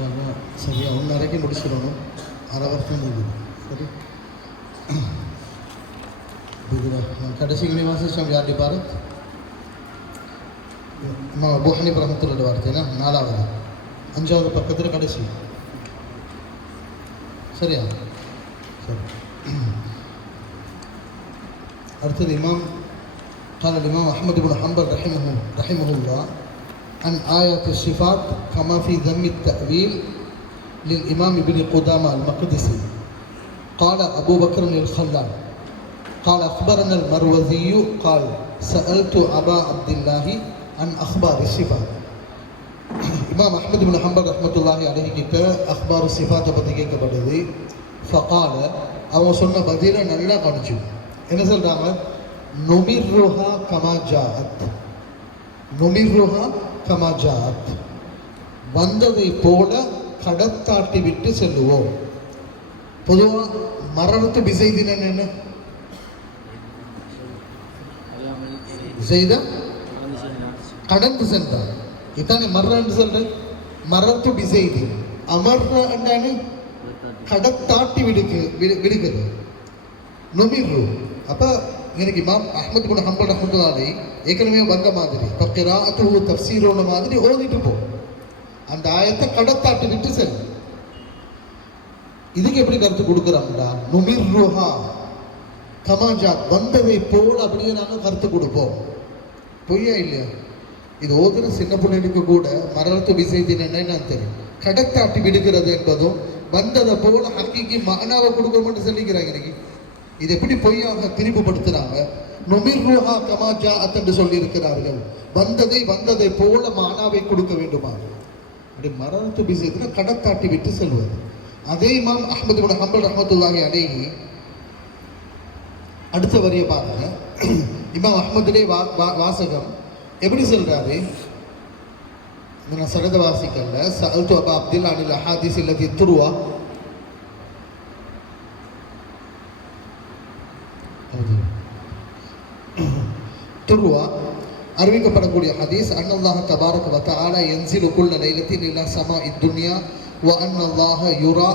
இன்ஷால்லா சரியா 1:30க்கு முடிச்சிடணும். 1/2 வருஷம் முடியுது. சரி, கடைசி யூனிவர்சிட்டி யார் பாரத் அபூ ஹனீஃபா ரஹ்மத்துல்லாஹி வார்த்தைனா 4வது 5வது பக்கத்தில் கடைசி. சரியா? சரி. அடுத்தது இமாம் قال الإمام أحمد بن حنبل رحمه الله عن آيات الصفات كما في ذم التأويل للإمام ابن قدامة المقدسي. قال أبو بكر الخلال قال أخبرنا المروزي قال سألت أبا عبد الله عن أخبار الصفات. இமாம் அஹ்மத் இப்னு ஹம்பல் ரஹ்மத்துல்லாஹி அலைஹி கிட்ட அக்பார் சிஃபாத்தை பற்றி கேட்கப்படுது. ஃபகால அவங்க சொன்ன பதிலை நல்லா கவனிச்சு என்ன சொல்கிறாங்க, நுமிர்ருஹா கமா ஜாஅத், நுமிர்ருஹா கமா ஜாஅத், வந்ததை போல கடத்தாட்டி விட்டு செல்லுவோம். பொதுவாக மரணத்து பிசைதின என்ன செய்த கடந்து சென்றார். இதானே மர்றன்னு சொல்றேன். மரத்து பிசைதி அமர்ற என்றானே கடத்தாட்டி விடுக்குது நுமிர்ரு. அப்போ எனக்கு இமாம் அஹ்மத் இப்னு ஹம்பல் ரஹ்மத்துல்லாஹி ஏற்கனவே வந்த மாதிரி இப்போ கிராஅத்து தஃப்சீரோன மாதிரி ஓதிட்டு போ, அந்த ஆயத்தை கடத்தாட்டி விட்டு செல். இதுக்கு எப்படி கருத்து கொடுக்குறாங்கடா, நுமிர்ருஹா கமாஜா, வந்ததை போல் அப்படியே நாங்கள் கருத்து கொடுப்போம். பொய்யா இல்லையா? இது ஓதுன சின்ன பிள்ளைகளுக்கு கூட மரணத்து விசைத்தின் என்னன்னு தெரியும். கடத்தாட்டி விடுகிறது என்பதும் வந்ததை போல ஹக்கீக்கு மகனாவை கொடுக்கணும்னு சொல்லிக்கிறாங்க. இன்னைக்கு இது எப்படி பொய்யாக திரிப்புப்படுத்துறாங்க. நுமிர்ருஹா கமாஜா என்று சொல்லி இருக்கிறார்கள். வந்ததை போல மகனாவை கொடுக்க வேண்டுமா? அப்படி மரணத்து விசைத்தின கடத்தாட்டி விட்டு செல்வது. அதே இமாம் அஹ்மத் இப்னு ஹம்பல் ரஹ்மத்துல்லாஹி அலைஹி அடுத்த வரியை பாருங்க. இமாம் அஹ்மதுடைய வாசகம் எப்படி சொல்றாரு, நான் சரத வாசிக்கல்ல. சஅல்து அபா அப்துல்லா அனில் அஹாதீஸ் அல்லதி துர்வா, துர்வா அறிவிக்கப்படக்கூடிய ஹதீஸ், அன்னல்லாஹ தபாரக வ தஆலா யன்ஸிலு குல்ல லைலத்தின் இலா ஸமாஇ துன்யா வ அன்னல்லாஹ யுரா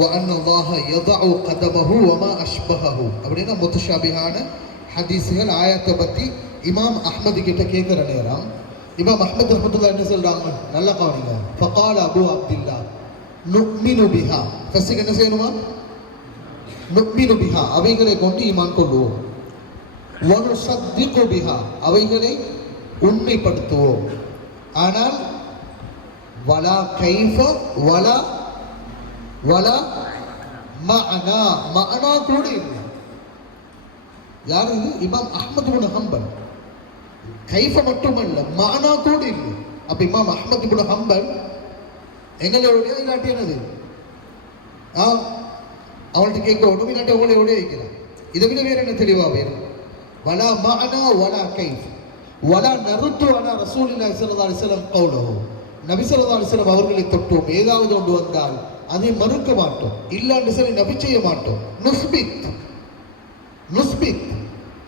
வ அன்னல்லாஹ யதஉ கதமஹு வ மா அஷ்பஹஹு. அப்படின்னா முத்தஷாபிஹான ஹதீஸ்கள் ஆயத்தை பற்றி இமாம் அஹ்மது கிட்ட கேட்குற நேரம் இமாம் அஹ்மத் ரஹ்மத்துல்லாஹி என்ன சொல்றாங்க, நல்லா கவனிங்க. ஃபகால அபூ அப்துல்லா நுக்மினு பிஹா, ஃபஸ்ட் என்ன செய்யணுமா, நுக்மினு பிஹா அவைகளை கொண்டு ஈமான் கொள்வோம். வனுஸத்திகு பிஹா அவைகளை உண்மைப்படுத்துவோம். ஆனால் வலா கைஃப வலா மஅனா, மஅனா கூட இல்லை. யார் இது? இமாம் அஹ்மத் இப்னு ஹம்பல். கைஃப மட்டுமல்ல, மஅனா கூட இல்லை. அப்ப இமாம் அஹ்மத் இப்னு ஹம்பல் எங்களுடைய இல்லாட்டி என்னது, அவன்கிட்ட கேட்க ஒன்றும் இல்லாட்டி அவங்களோட வைக்கிறான். இதை விட வேற என்ன தெளிவாக வேணும்? வலா மஅனா வலா கைஃப் வலா நருத்து அலா ரசூலில்லாஹி ஸல்லல்லாஹு அலைஹி வஸல்லம் கௌலஹு, நபி ஸல்லல்லாஹு அலைஹி வஸல்லம் அவர்களை தொட்டோம் ஏதாவது ஒன்று வந்தால் அதை மறுக்க மாட்டோம், இல்லாண்டு சொல்லி நபி செய்ய மாட்டோம். நுஸ்பித்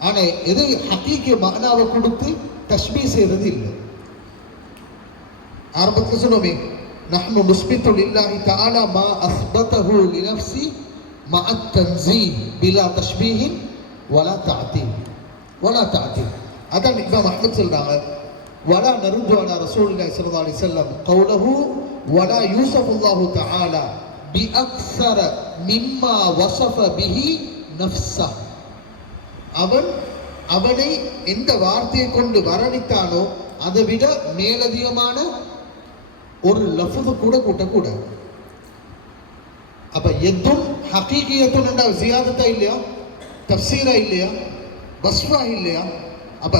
ஆனா எது ஹக்கீக்கு மஅனாவை கொடுத்து தஷ்பீ செய்யறது இல்லை. ஆரம்பத்தில் சொன்னோமே, நஹ்னு நுஸ்பித்து லில்லாஹி தஆலா மா அஸ்பதஹு லினஃப்ஸி மஅ தன்ஸீஹ் பிலா தஷ்பீஹ் வலா தஅதீல். அதான் இமாம் அஹ்மத் சொல்றாங்க, வலா நருது அலா ரசூலில்லாஹி ஸல்லல்லாஹு அலைஹி வஸல்லம் கௌலஹு வலா யூஸஃபுல்லாஹு தஆலா பி அக்ஸர மிம்மா வஸஃப பிஹி நஃப்ஸஹ். அவனை எந்த வார்த்தையை கொண்டு வர்ணித்தானோ அதை விட மேலதிகமான ஒரு லஃப்து கூட கூட்டக்கூடாது. அப்ப எதுவும் ஹகீகியத்துன் என்றால் ஜியாதத்தா இல்லையா, தஃப்சீரா இல்லையா, பஸ்வா இல்லையா? அப்ப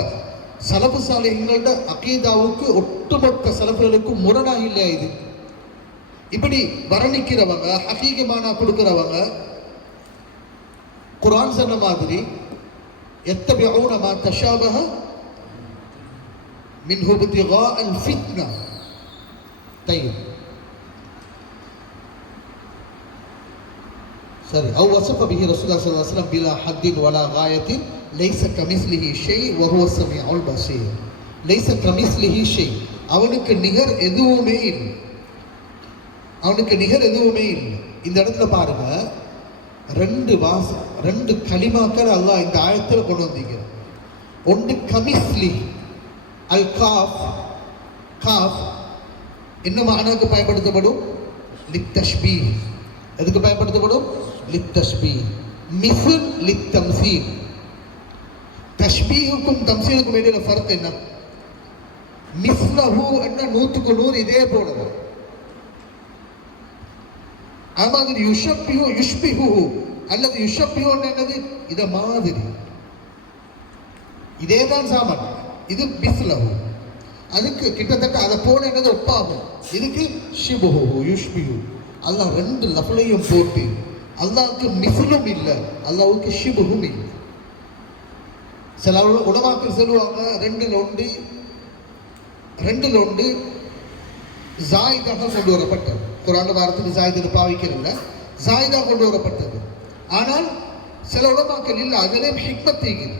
சலஃபு சாலிஹீன்களோட அகீதாவுக்கு ஒட்டுமொத்த சலஃபுகளுக்கு முரணா இல்லையா? இது இப்படி வர்ணிக்கிறவங்க ஹகீகமானா கொடுக்கிறவங்க குர்ஆன் சொன்ன மாதிரி يتبعون ما تشابه منه ابتغاء الفتنة. طيب سوري أو وصف به رسول الله صلى الله عليه وسلم بلا حد ولا غاية ليس كمثله شيء وهو السميع البصير. ليس كمثله شيء, அவனுக்கு நிகர் எதுவுமே இல்லை. அவனுக்கு நிகர் எதுவுமே இல்லை. இந்த இடத்துல பாருங்க, ரெண்டு கலிமாக்கள் அல்லாஹ் இந்த ஆயத்தில் கொண்டு வந்திருக்கிறார். ஒன்று கமிஸ்லி, அல் காஃப். காஃப் என்ன மானாக்கு பயன்படுத்தப்படும்? லித்தஷ்பீஹ். எதுக்கு பயன்படுத்தப்படும்? லித்தஷ்பீஹ். மிஸ்ல் லித்தம்சீல். தஷ்பீஹுக்கும் தம்சீலுக்கும் இடையில ஃபர்க் என்ன? மிஸ்லஹு என்ன 100க்கு 100 இதே போலதான். மாதிரி யுஷப்பிஹு யுஷ்பிஹு அல்லது யுஷப்பிஹு என்னது? இத மாதிரி இதேதான் சாமான். இது மிஸ்லஹு, அதுக்கு கிட்டத்தட்ட அதை போல என்னது ஒப்பாகும். இதுக்கு ஷிபுஹு யுஷ்பிஹு. அல்லாஹ் ரெண்டு லஃப்லையும் போட்டு அல்லாஹ்வுக்கு மிஸ்லும் இல்லை, அல்லாஹ்வுக்கு ஷிபுஹும் இல்லை. சில உலமாக்கள் சொல்லுவாங்க ரெண்டுல ஒன்று ஜாயிதாக கொண்டு வரப்பட்டது. குர்ஆன் வார்த்தைக்கு ஜாயிதுன்னு பாவிக்கிறதில்ல, ஜாயிதா கொண்டு வரப்பட்டது. ஆனால் சில உலமாக்கள் இல்லை, அதிலேயும் ஹிக்மத் இருக்குது.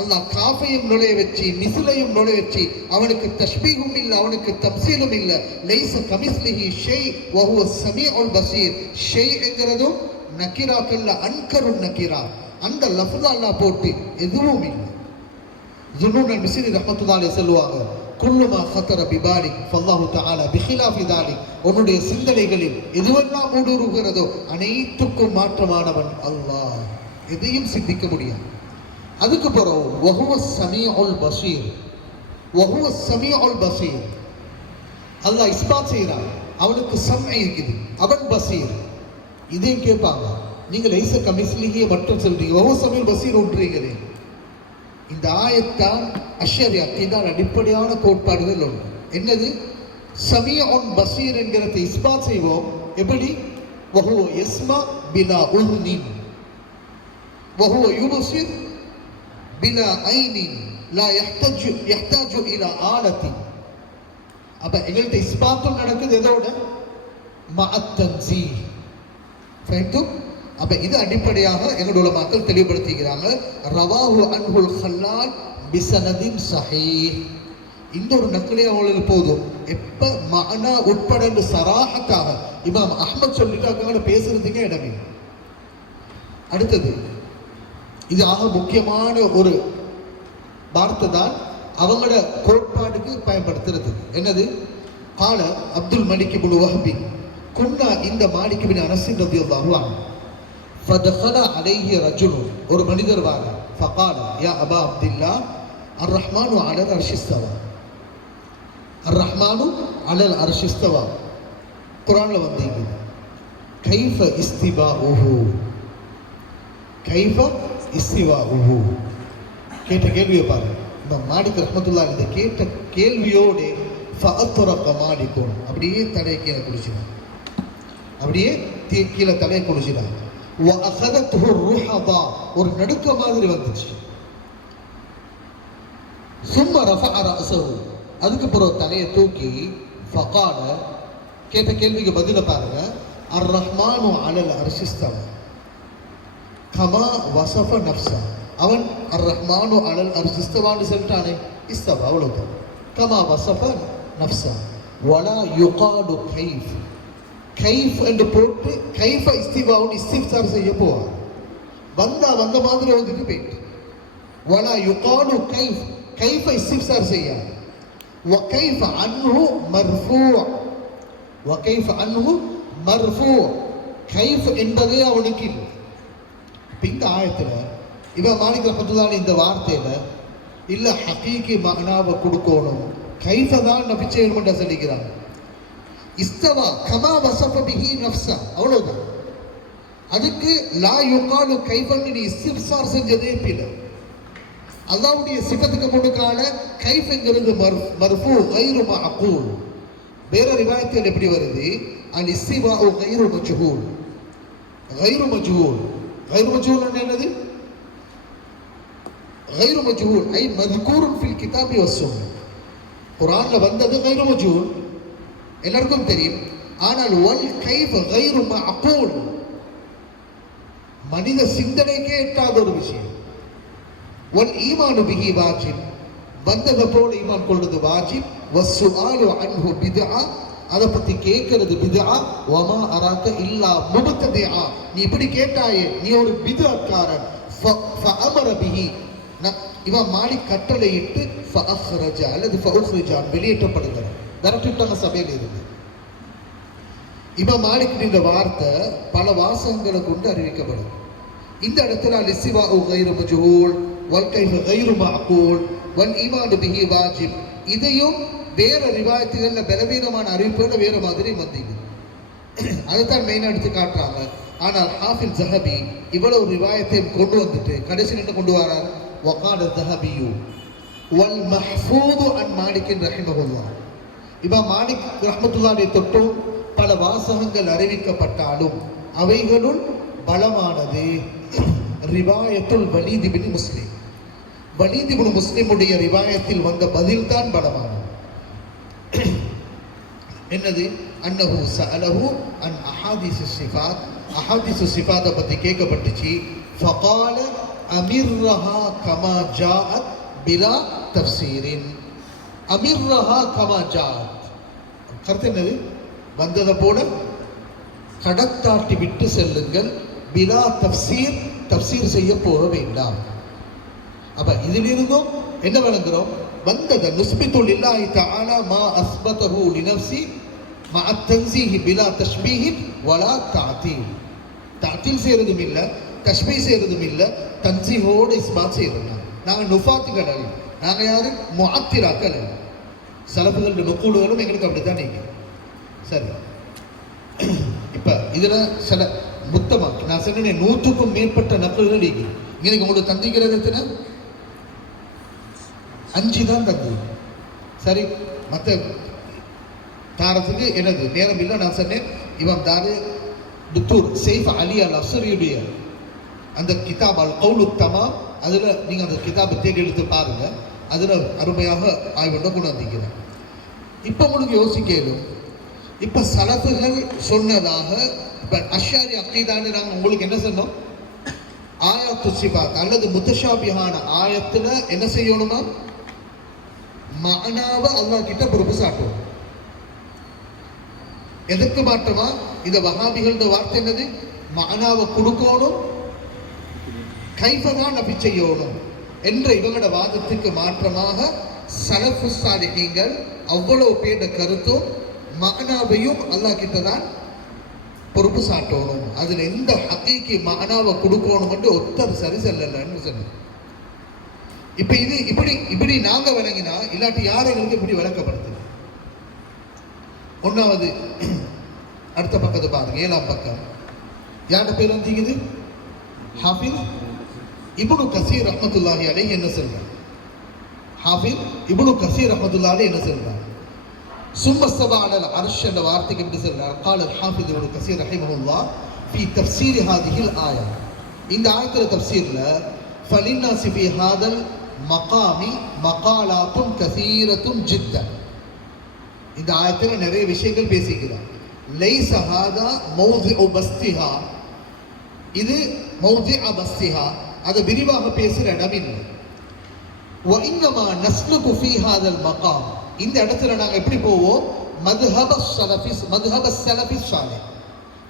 அல்லாஹ் காஃபையும் நுழைய வச்சு மிஸ்லையும் நுழைய வச்சு அவனுக்கு தஷ்பீஹும் இல்லை, அவனுக்கு தம்சீலும் இல்லை. லைஸ கமிஸ்லிஹி ஷை வ ஹுவ ஸமீஉல் பஸீர். ஷை என்கிறதும் நக்கிராக்கல்ல அன்கருன் நக்கிரா. அந்த லஃப்ஸ அல்லாஹ் போட்டு எதுவும் இல்லை. ஜுனூன் அல்-மிஸ்ரி ரஹ்மத்துல்லாஹி அலைஹி சொல்லுவாங்க, குல்லுமா ஃபதர பிபாலிக் ஃபல்லாஹு தஆலா பிகிலாஃபி தாலிக். உன்னுடைய சிந்தனைகளில் எதுவெல்லாம் ஊடுருவுகிறதோ அனைத்துக்கும் மாற்றமானவன் அல்லாஹ். எதையும் சிந்திக்க முடியாது. அதுக்கு பிறகு வஹுவ ஸமீஉல் பஸீர். வஹுவ ஸமீஉல் பஸீர். அல்லாஹ் இஸ்பாத் செய்கிறான், அவனுக்கு சம்ஐ இருக்குது, அவன் பஸீர். இதையும் கேட்பாங்க, நீங்க லைஸ கமிஸ்லிஹி மட்டும் சொல்றீங்க, வஹுவ ஸமீஉல் பஸீர் ஒன்றீங்களே. இந்த ஆயத்தான் அஷ்அரி அக்கீதால் அடிப்படையான கோட்பாடுகள் ஒன்று. என்னது? ஸமீஉன் பஸீர் என்கிறதை இஸ்பாத் செய்வோம். எப்படி? வஹுவ யஸ்மா பிலா உஹ்னின் வஹுவ யுபஸிர் பிலா ஐனின் லா யஹ்தாஜு இலா ஆலத்தி. அப்ப எங்கள்கிட்ட இஸ்பாத்தும் நடக்குது எதோட? மஅத் தன்ஸீஹ். ஃபஹம்தும்? அப்ப இது அடிப்படையாக எங்களுடைய உலமாக்கள் தெளிவுபடுத்துகிறாங்க. ரவாஹு அன்ஹுல் ஹல்லால் பிஸனதின் ஸஹீஹ். இந்த ஒரு நக்கலே அவங்களுக்கு போதும். எப்ப மஅனா உட்பட சராஹத்தாக இமாம் அஹ்மத் சொல்லிட்டாங்க, பேசுறதுக்கே இடமே. அடுத்தது, இது ஆக முக்கியமான ஒரு வார்த்தை தான் அவங்களோட கோட்பாடுக்கு பயன்படுத்துறது. என்னது? கால அப்துல் மலிக் இப்னு வஹ்பி குன்னா இந்த மாலிக் பின் அனஸ் ரலியல்லாஹு அன்ஹு ஃபதഖல அலைஹி ரஜுல். ஒரு மனிதர் வாங்க. ஃபகால யா அபா அப்துல்லா அர் ரஹ்மானு அலல் அர்ஷி இஸ்தவா. அர் ரஹ்மானு அலல் அர்ஷி இஸ்தவா குர்ஆன்ல வந்தீங்க. கைஃப இஸ்திவாஉஹு, கைஃப இஸ்திவாஉஹு. கேட்ட கேள்வியை பாருங்க. இந்த மாலிக் ரஹ்மத்துல்லாஹி இந்த கேட்ட கேள்வியோடு ஃபஅத்ரக மாலிக்கும் அப்படியே தலையை கீழே குடிச்சினான். அப்படியே கீழே தலையை குடிச்சினான். ஒரு நடுக்க மாதிரி வந்துச்சு. சும்மா ரஃபஅ ரஅஸஹு, அதுக்கு பிறகு தலையை தூக்கி ஃபகால, கேட்ட கேள்விக்கு பதில பாருங்க. அர் ரஹ்மானு அலல் அர்ஷி இஸ்தவா கமா வஸஃப நஃப்ஸா. அவன் அர் ரஹ்மானு அலல் அர்ஷி இஸ்தவான்னு சொல்லிட்டானே, இஸ்தவா அவ்வளவுதான். கமா வஸஃப நஃப்ஸா வலா யுகாலு கைஃப். கைஃப் என்று போட்டு கைஃப இஸ்திவாவுன்னு இஸ்திஃப்சார் செய்ய போவார். வந்த மாதிரி வந்துட்டு போயிட்டு வலா யுகாலு கைஃப், கைஃப இஸ்திஃப்சார் செய்ய. வகைஃப அன்ஹு மர்ஃபூ, வகைஃப அன்ஹு மர்ஃபூ. கைஃப் என்பதே அவனுக்கு இல்லை. இந்த ஆயத்துல இவன் மாலிக் ரஹ்மத்துல்லாஹி இந்த வார்த்தையில இல்ல ஹகீகி மஅனாவை கொடுக்கணும், கைஃப தான் நபி செய்யணும்னு சொல்லிக்கிறாங்க. இஸ்தவா கமா வஸஃப பிஹி நஃப்ஸா, அவ்வளவுதான். அதுக்கு லா யுகாலு கைஃபன்னு நீ இஸ்திஃப்சார் செஞ்சதே பிழை. அல்லாஹ்வுடைய சிஃபத்துக்கு முன்னுக்கால கைஃப்ங்கிறது மர்ஃபூ கைரு மஅகூல். வேற ரிவாயத்தில் எப்படி வருது? அல் இஸ்திவாஉ கைரு மஜ்ஹூல். கைரு மஜ்ஹூல், கைரு மஜ்ஹூல் என்னது? கைரு மஜ்ஹூல் ஐ மذ்கூர் ஃபில் கிதாபி வஸ்ஸுன்னah. குர்ஆன்ல வந்தது கைரு மஜ்ஹூல் எல்லாருக்கும் தெரியும். ஆனால் வல் கைஃப் கைரு மஅகூல், மனித சிந்தனைக்கே எட்டாத ஒரு விஷயம். வல் ஈமானு பிஹி வாஜிப், வந்ததை போல ஈமான் கொள்வது வாஜிப். வஸ்ஸுஆலு அன்ஹு பித்ஆ, அதை பத்தி கேட்கறது பிதா. வமா அராக்க இல்லா முபத்ததிஆ, நீ இப்படி கேட்டாயே நீ ஒரு பிதஅத்காரன். ஃபஅமர பிஹி, இவன் மாலிக் கட்டளையிட்டு ஃபஅஹ்ரஜ அல்லது ஃபஉஹ்ரிஜான் வெளியேற்றப்படுகிறார், விரட்டிட்டாங்க சபையில் இருந்து. இமாம் மாலிக் இந்த வார்த்தை பல வாசகங்களை கொண்டு அறிவிக்கப்படும். இந்த இடத்துல அல்-இஸ்திவாஉ கைரு மஜ்ஹூல் வல் கைஃபு கைரு மஅகூல் வல் ஈமானு பிஹி வாஜிப், இதையும் வேற ரிவாயத்துகள்ல பலவீனமான அறிவிப்புகள் வேற மாதிரி வந்தீங்க. அதுதான் மெயினா எடுத்து காட்டுறாங்க. ஆனால் ஹாஃபிஸ் ஸஹபி இவ்வளவு ரிவாயத்தையும் கொண்டு வந்துட்டு கடைசி என்ன கொண்டு வரார்? வகால ஸஹபியு வல் மஹ்ஃபூது அன் மாலிக் ரஹிமஹுல்லாஹ். இமாம் மாலிக் ரஹ்மத்துல்லாஹி தொட்டும் பல வாசகங்கள் அறிவிக்கப்பட்டாலும் அவைகளுள் பலமானது ரிவாயத்துல் வலீத் இப்னு முஸ்லிம். வலீத் இப்னு முஸ்லிமுடைய ரிவாயத்தில் வந்த பதில் தான் பலமானது. என்னது? அன்னஹு சஅலஹு அன் அஹாதீஸ் ஸிஃபாத், அஹாதீஸ் ஸிஃபாத்தை பத்தி கேட்கப்பட்டுச்சு. ஃபகால அமிர்ரஹா கமா ஜாஅத் பிலா தஃப்சீரின். அமிர்ரஹா கமா ஜாஅத், கருத்து என்னது? வந்ததை போல கடத்தாட்டி விட்டு செல்லுங்கள். பிலா தஃப்சீர், தஃப்சீர் செய்ய போக வேண்டாம். அப்ப இதிலிருந்தும் என்ன விளங்குறோம்? வந்தத நுஸ்பித்து லில்லாஹி தஆலா மா அஸ்பதஹு லினஃப்ஸி மஅ தன்ஸீஹி பிலா தஷ்பீஹ் வலா தஅதீல். தஅதீல் செய்யறதும் இல்ல, தஷ்பீஹ் செய்யறதும் இல்ல, தன்ஸீஹோட இஸ்பாத் செய்யறோம். நாங்க நுஃபாத்துகள் அல்ல, நாங்க யாரு? முஅத்திலாக்கள் அல்ல. சலஃபுகளுடைய நுக்கூலுகளும் எங்களுக்கு அப்படித்தான் நீங்க. சரி, இப்ப இதுல சில முத்தமாக நான் சொன்னேன் 100க்கும் மேற்பட்ட நக்கல்கள் இன்னைக்கு உங்களுக்கு தந்திக்கிறது எத்தனை? 5 தான் தந்து. சரி, மற்ற தாரத்துக்கு எனது நேரம் இல்லை. நான் சொன்னேன் இவன் தாரு டுத்தூர் சைஃப் அலி அல் அஸ்ரியுடைய அந்த கிதாப் அல் கவுலு தமாம், அதில் நீங்கள் அந்த கிதாபை தேடி எடுத்து பாருங்க. அதில் அருமையாக ஆய்வுகளை கொண்டு வந்திருக்கிறேன். இப்போ உங்களுக்கு யோசிக்கலும், இப்போ சலஃபுகள் சொன்னதாக இப்போ அஷ்ஷாரி அக்கீதான்னு நாங்கள் உங்களுக்கு என்ன சொன்னோம்? ஆயத்து சிபாத் அல்லது முத்தஷாபிஹான ஆயத்துல என்ன செய்யணுமா? மஅனாவை அல்லாஹ் கிட்ட பொறுப்பு சாட்டும். எதற்கு மாற்றமா இந்த வஹாபிகளோட வார்த்தை என்னது? மஅனாவை கொடுக்கணும், கைஃபதான் நபி செய்யணும் என்ற இவங்களோட வாதத்துக்கு மாற்றமாக சலஃபு சாலிஹீன்கள் அவ்வளவு பேருடைய கருத்தும் மஅனாவையும் அல்லாஹ் கிட்ட தான் பொறுப்பு சாட்டணும். அதுல எந்த ஹக்கீக்கு மஅனாவை கொடுக்கணும் என்று ஒத்தர் சரி செல்லலன்னு சொன்னது. இப்ப இது இப்படி நாங்க விளங்கினா இல்லாட்டி யார் எங்களுக்கு இப்படி விளக்கப்படுத்து? ஒன்னாவது அடுத்த பக்கத்தை பாருங்க, 7ஆம் பக்கம். யாரோட பேர் வந்தீங்க? ஹாஃபிஸ் இப்னு கஸீர் ரஹ்மத்துல்லாஹி அலைஹி என்ன சொல்றார்? ஹாஃபிஸ் இப்னு கஸீர் ரஹ்மத்துல்லாஹி அலைஹி என்ன சொல்றார்? ثم استوى على العرش என்ற வார்த்தைக்கு எப்படி சொல்றார்? قال الحافظ ابن كثير رحمه الله في تفسير هذه الآية. இந்த ஆயத்துல தஃப்சீர்ல فللناس في هذا المقام مقالات كثيرة جدا. இந்த ஆயத்துல நிறைய விஷயங்கள் பேசிக்கிறார். ليس هذا موضع بسطها, இது موضع بسطها, அது விரிவாக பேசுற இடம் இல்லை. وإنما نسلك في هذا المقام, இந்த இடத்துல நாங்க எப்படி போவோம்? மதுஹப ஸலஃபிஸ், மதுஹப ஸலஃபிஸ் சாலிஹ்,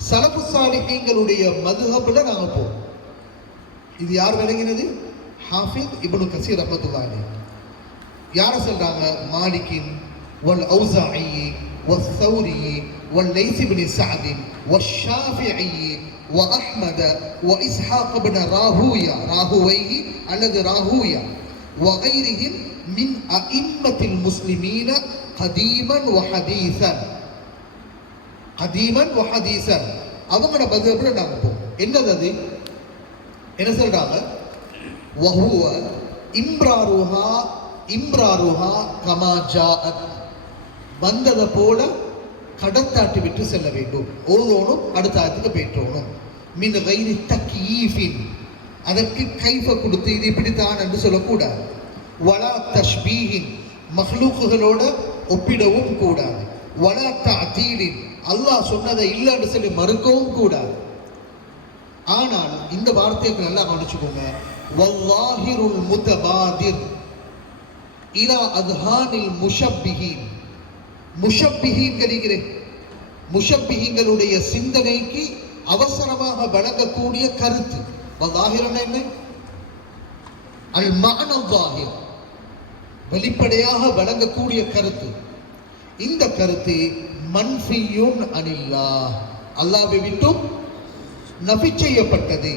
ஸலஃபு சாலிஹீன்களுடைய மதுஹப்ல நாங்க போவோம். இது யார் விளங்கினது? ஹாஃபிஸ் இப்னு கஸீர் ரஹ்மத்துல்லாஹி அலைஹி. யார சொல்றாங்க? மாலிகின் வல் ஔஸாஇ வல் ஸௌரி வல் லைஸ் இப்னு சஅத் வல் ஷாஃபிஈ வ அஹ்மத் வ இஸ்ஹாக் இப்னு ராஹூயா, ராஹுவைஹி அல்லது ராஹூயா வ கைரிஹிம் மின் அஇம்மத்தில் முஸ்லிமீன கதீமன் வ ஹதீஸன், கதீமன் வ ஹதீஸன். அவங்களோட மதுஹப்ல நாங்க போவோம். என்னது அது? என்ன சொல்றாங்க? வஹுவ இம்ராருஹா, இம்ராருஹா கமா ஜாஅத், வந்ததை போல கடத்தாட்டி விட்டு செல்ல வேண்டும். ஓதோனும் அடுத்த ஆயத்துக்கு போயிட்டோனும். மின் கைரி தக்யீஃபின், அதற்கு கைஃப கொடுத்து இது இப்படித்தான் என்று சொல்லக்கூடாது. வலா தஷ்பீஹின், மஹ்லூக்குகளோட ஒப்பிடவும் கூடாது. வலா தஅதீலின், அல்லாஹ் சொன்னதை இல்லைன்னு சொல்லி மறுக்கவும் கூடாது. ஆனால் இந்த வார்த்தையை நல்லா கவனிச்சுக்கோங்க. வல்லாஹிருல் முத்தபாதிர் இலா அத்ஹானில் முஷப்பிஹீன், முஷப்பிஹீங்களுடைய சிந்தனைக்கு அவசரமாக வழங்கக்கூடிய கருத்து. என்ன? அல் மஅனா ஸாஹிர், வெளிப்படையாக வழங்கக்கூடிய கருத்து. இந்த கருத்து மன்ஃபியுன் அனில்லாஹ், அல்லாஹ்வை விட்டும் நஃபி செய்யப்பட்டது.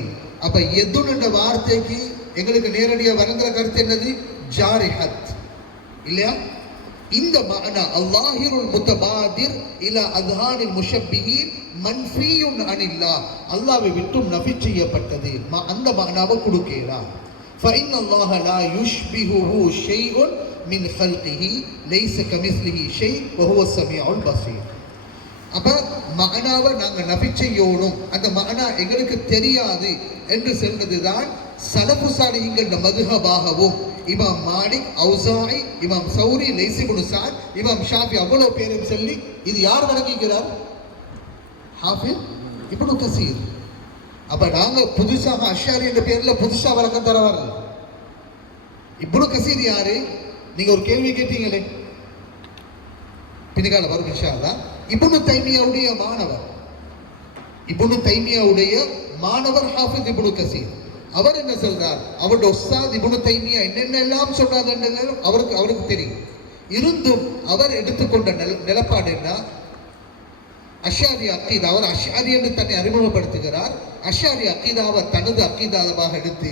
அப்ப எதுன் என்ற வார்த்தைக்கு எங்களுக்கு நேரடியாக வழங்குற கருத்து என்னது? ஜாரிஹத் இல்லையா? இந்த மஅனா அல்லாஹிருல் முத்தபாதிர் இலா அத்ஹானில் முஷப்பிஹீன் மன்ஃபியுன் அனில்லாஹ், அல்லாஹ்வை விட்டும் நஃபி செய்யப்பட்டது. அந்த மஅனாவை கொடுக்கிறார். فإن الله لا يشبهه شيء من خلقه ليس كمثله شيء وهو السميع البصير. அப்ப மஅனாவை நாங்க நஃபி செய்யணும், அந்த மஅனா எங்களுக்கு தெரியாது என்று சொல்வதுதான் சலஃபு சாலிஹீன்களோட மதுஹபாகவும் இமாம் மாலிக், ஔஸாஇ, இமாம் சௌரி, லைஸ் இப்னு சஅத், இமாம் ஷாஃபி அவ்வளவு பேரும் சொல்லி இது யார் வழங்குகிறார்? ஹாஃபிஸ் இப்னு கஸீர். அப்ப நாங்க புதுசாக அஷ்ஆரி என்ற பேர்ல புதுசா வழக்கம் தர வரல. இப்னு கஸீர் யாரு? நீங்க ஒரு கேள்வி கேட்டீங்களே, பின்னால் வரும் இன்ஷா அல்லாஹ். இப்னு தைமியாவுடைய மாணவர், இப்னு தைமியாவுடைய மாணவர் ஹாஃபிஸ் இப்னு கஸீர். அவர் என்ன சொல்றார்? அவருடைய உஸ்தாத் இப்னு தைமியா என்னென்னலாம் சொல்றாரு அவருக்கு தெரியும். இருந்தும் அவர் எடுத்துக்கொண்ட நிலப்பாடு என்ன? அஷ்ஆரி அக்கீதா. அவர் அஷ்ஆரி என்று தன்னை அறிமுகப்படுத்துகிறார். அஷ்ஆரி அக்கீதாவை தனது அக்கீதாவாக எடுத்து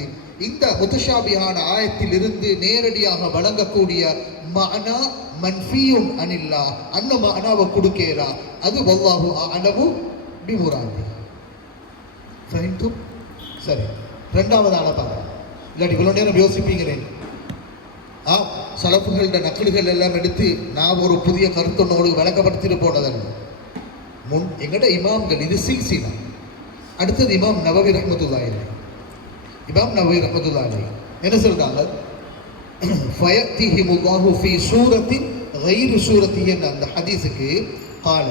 இந்த முத்தஷாபிஹான ஆயத்தில் இருந்து நேரடியாக வழங்கக்கூடிய மஅனா மன்ஃபியுன் அனில்லாஹ், அந்த மஅனாவை கொடுக்கிறார். அது வல்லாஹு அஅலமு பிமுராதி. ஃபஹிம்தும்? சரி, இரண்டாவதான பாருங்க. இல்லாட்டி இவ்வளவு நேரம் யோசிப்பீங்களே, சலஃபுகளோட நக்கல்கள் எல்லாம் எடுத்து நான் ஒரு புதிய கருத்தொன்னோடு விளக்கப்படுத்திட்டு போனதல்ல. முன் எங்கட இமாம்கள், இது சில்சிலா. அடுத்தது இமாம் நவவி ரஹ்மத்துல்லாஹி அலைஹி. இமாம் நவவி ரஹ்மத்துல்லாஹி அலைஹி என்ன சொல்றாங்க? ஃபயத்திஹிமுல்லாஹு ஃபீ சூரத்தின் கைரு சூரத்திஹி, அந்த ஹதீஸுக்கு قال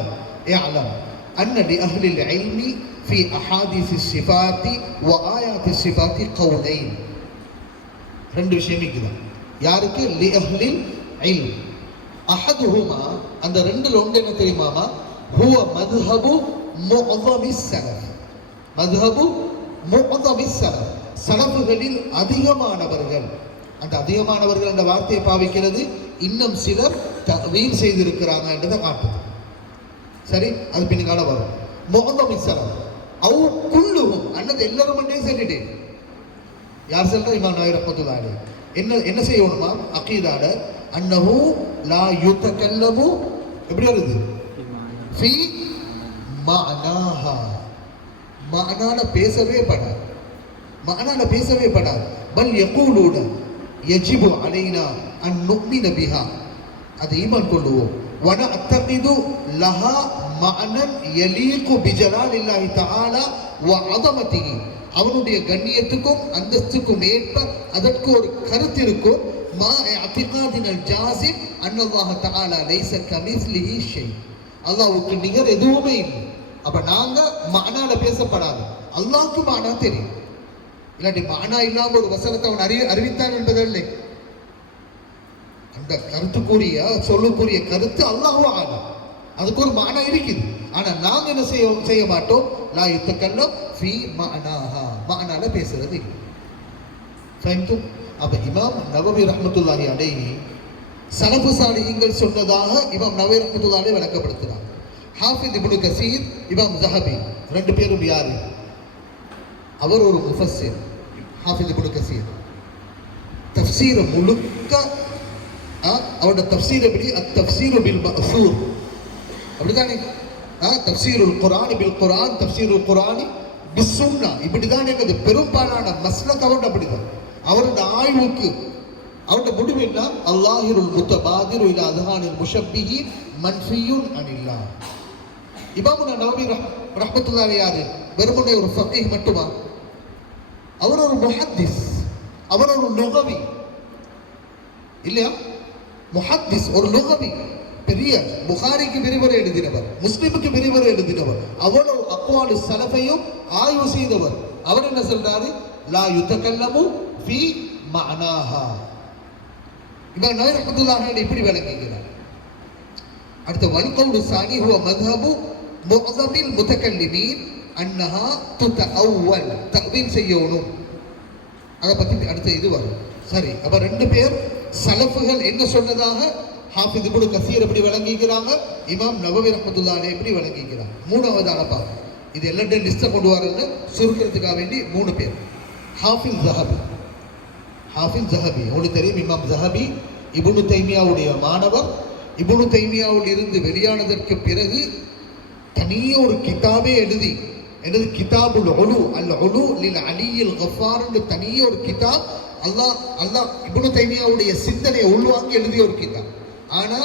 اعلم ان لاهل العلم في احاديث الصفات وايات الصفات قولين. ரெண்டு விஷயம் இருக்குதா யாருக்கு? லிஅஹ்லில் இல்ம். அஹதுஹுமா, அந்த ரெண்டுல ஒன்று என்ன தெரியுமாமா? ஹுவ மذهபு முஅஸமிஸ் ஸலஃப். மذهபு முஅஸமிஸ் ஸலஃப், ஸலஃப்களில் அதிகமானவர்கள். அந்த அதிகமானவர்கள் என்ற வார்த்தையை பாவிக்கிறது இன்னும் சிலர் தக்வீல் செய்திருக்கிறாங்க என்றதை காட்டுது. சரி, அது பின்னால வரும். முஅஸமிஸ் ஸலஃப் அவ் குல்லுஹும், அல்லது எல்லாரும் என்றே சொல்லிட்டேன். யார் சொல்ற? இமாம் நவவி ரஹ்மத்துல்லாஹி அலைஹி. என்ன செய்யணுமா அகீதால? அன்னஹு லா யுதகல்லமு, எப்படி வருது? ஃபீ மஅனாஹா, மஅனால பேசவே படாது, மஅனால பேசவே படாது. பல் யகூலுன யஜிபு அலைனா அன் நுமின பிஹா, அது ஈமான் கொள்ளுவோம். வன அத்தகிது லஹா மஅனன் யலீகு பிஜலாலில்லாஹி தஆலா வ அஸமதிஹி, அவனுடைய கண்ணியத்துக்கும் அந்தஸ்துக்கும் ஏற்ப அதற்கு ஒரு கருத்து இருக்கும். மா இஅ்திகாதினல் ஜாஸிம் அன்னல்லாஹு தஆலா லைஸ கமிஸ்லிஹி ஷை, அல்லாஹ்வுக்கு நிகர் எதுவுமே இல்லை. அப்ப நாங்க மஅனால பேசப்படாது, அல்லாஹ்வுக்கு மஅனா தெரியும். இல்லாட்டி மஅனா இல்லாம ஒரு வசனத்தை அவன் அறிவித்தான் என்பதில்லை. அந்த கருத்துக்குரிய சொல்லுக்குரிய கருத்து அல்லாஹு ஆலம், அதுக்கு ஒரு மஅனா இருக்குது. ஆனா நாங்க என்ன செய்ய மாட்டோம்? லா யுத்தகல்லம் ஃபீ மஅனாஹா, மஅனால பேசுறது இல்லை. ஃபஹிம்தும்? அப்ப இமாம் நவவி ரஹ்மத்துல்லாஹி அலைஹி சலஃபு சாலிஹீன்கள் சொன்னதாக இமாம் நவவி ரஹ்மத்துல்லாஹி அலைஹி விளக்கப்படுத்துறாங்க. ஹாஃபிஸ் இப்னு கஸீர், இமாம் ஸஹபி, ரெண்டு பேரும் யாரு? அவர் ஒரு முஃபஸ்ஸிர். ஹாஃபிஸ் இப்னு கஸீர் தஃப்சீர முழுக்க அவரோட தஃப்சீர் எப்படி? அத்-தஃப்சீரு பில் மஅ்சூர், அப்படிதானே? தஃப்சீருல் குர்ஆன் பில் குர்ஆன், தஃப்சீருல் குர்ஆன் பிஸ் சுன்னா, இப்படிதான் இருக்குது. பெரும்பாலான மஸ்லக் அவரோட அப்படிதான். அவரோட ஆய்வுக்கு அவரோட முடிவு என்ன? அல்லாஹிருல் முத்தபாதிரு இலா அத்ஹானில் முஷப்பிஹீன் மன்ஃபியுன் அனில்லாஹ். இமாம் நவவி ரஹ்மத்துல்லாஹி அலைஹி வெறுமனே ஒரு ஃபகீஹ் மட்டுமா? அவர் ஒரு முஹத்திஸ், அவர் ஒரு லுகவி இல்லையா? முஹத்திஸ், ஒரு லுகவி, பெரிய புகாரிக்கு விரிவுரை எழுதினவர், முஸ்லிமுக்கு விரிவுரை எழுதினவர், அவ்வளவு அக்வாலு சலஃபையும் ஆய்வு செய்தவர். அவர் என்ன சொல்றாரு? லா யுத்தகல்லமு ஃபீ மஅனாஹா. இமாம் நவவி ரஹ்மத்துல்லாஹி அலைஹி இப்படி விளங்குகிறார். அடுத்து வல்கவுலு சானி ஹுவ மذهபு முஅஸமில் முத்தகல்லிமீன் அன்னஹா துதஅவ்வல், தஅவீல் செய்யணும். அதை பத்தி அடுத்த இது வரும். சரி, அப்ப ரெண்டு பேர் சலஃபுகள் என்ன சொன்னதாக ஹாஃபிஸ் இப்னு கஸீர் எப்படி விளங்கிக்கிறாங்க, இமாம் நவவி ரஹ்மத்துல்லாஹி அலைஹி எப்படி விளங்கிக்கிறாங்க. மூணாவது அனப்பா இது எல்லாத்தையும் லிஸ்ட்டை கொண்டு வரணும்னு சுருக்கிறதுக்காக வேண்டி 3 பேர். ஹாஃபிஸ் ஸஹபி, ஹாஃபிஸ் ஸஹபி உங்களுக்கு தெரியும், இமாம் ஸஹபி இப்னு தைமியாவுடைய மாணவர். இப்னு தைமியாவில் இருந்து வெளியானதற்கு பிறகு தனியே ஒரு கிதாபே எழுதி, எனது கிதாபுல் உலு அல் உலு லில் அலியில் கஃபார்னு தனியே ஒரு கிதாப் அல்லாஹ் இப்னு தைமியாவுடைய சிந்தனையை உள்வாங்கி எழுதிய ஒரு கிதாப். ஆனா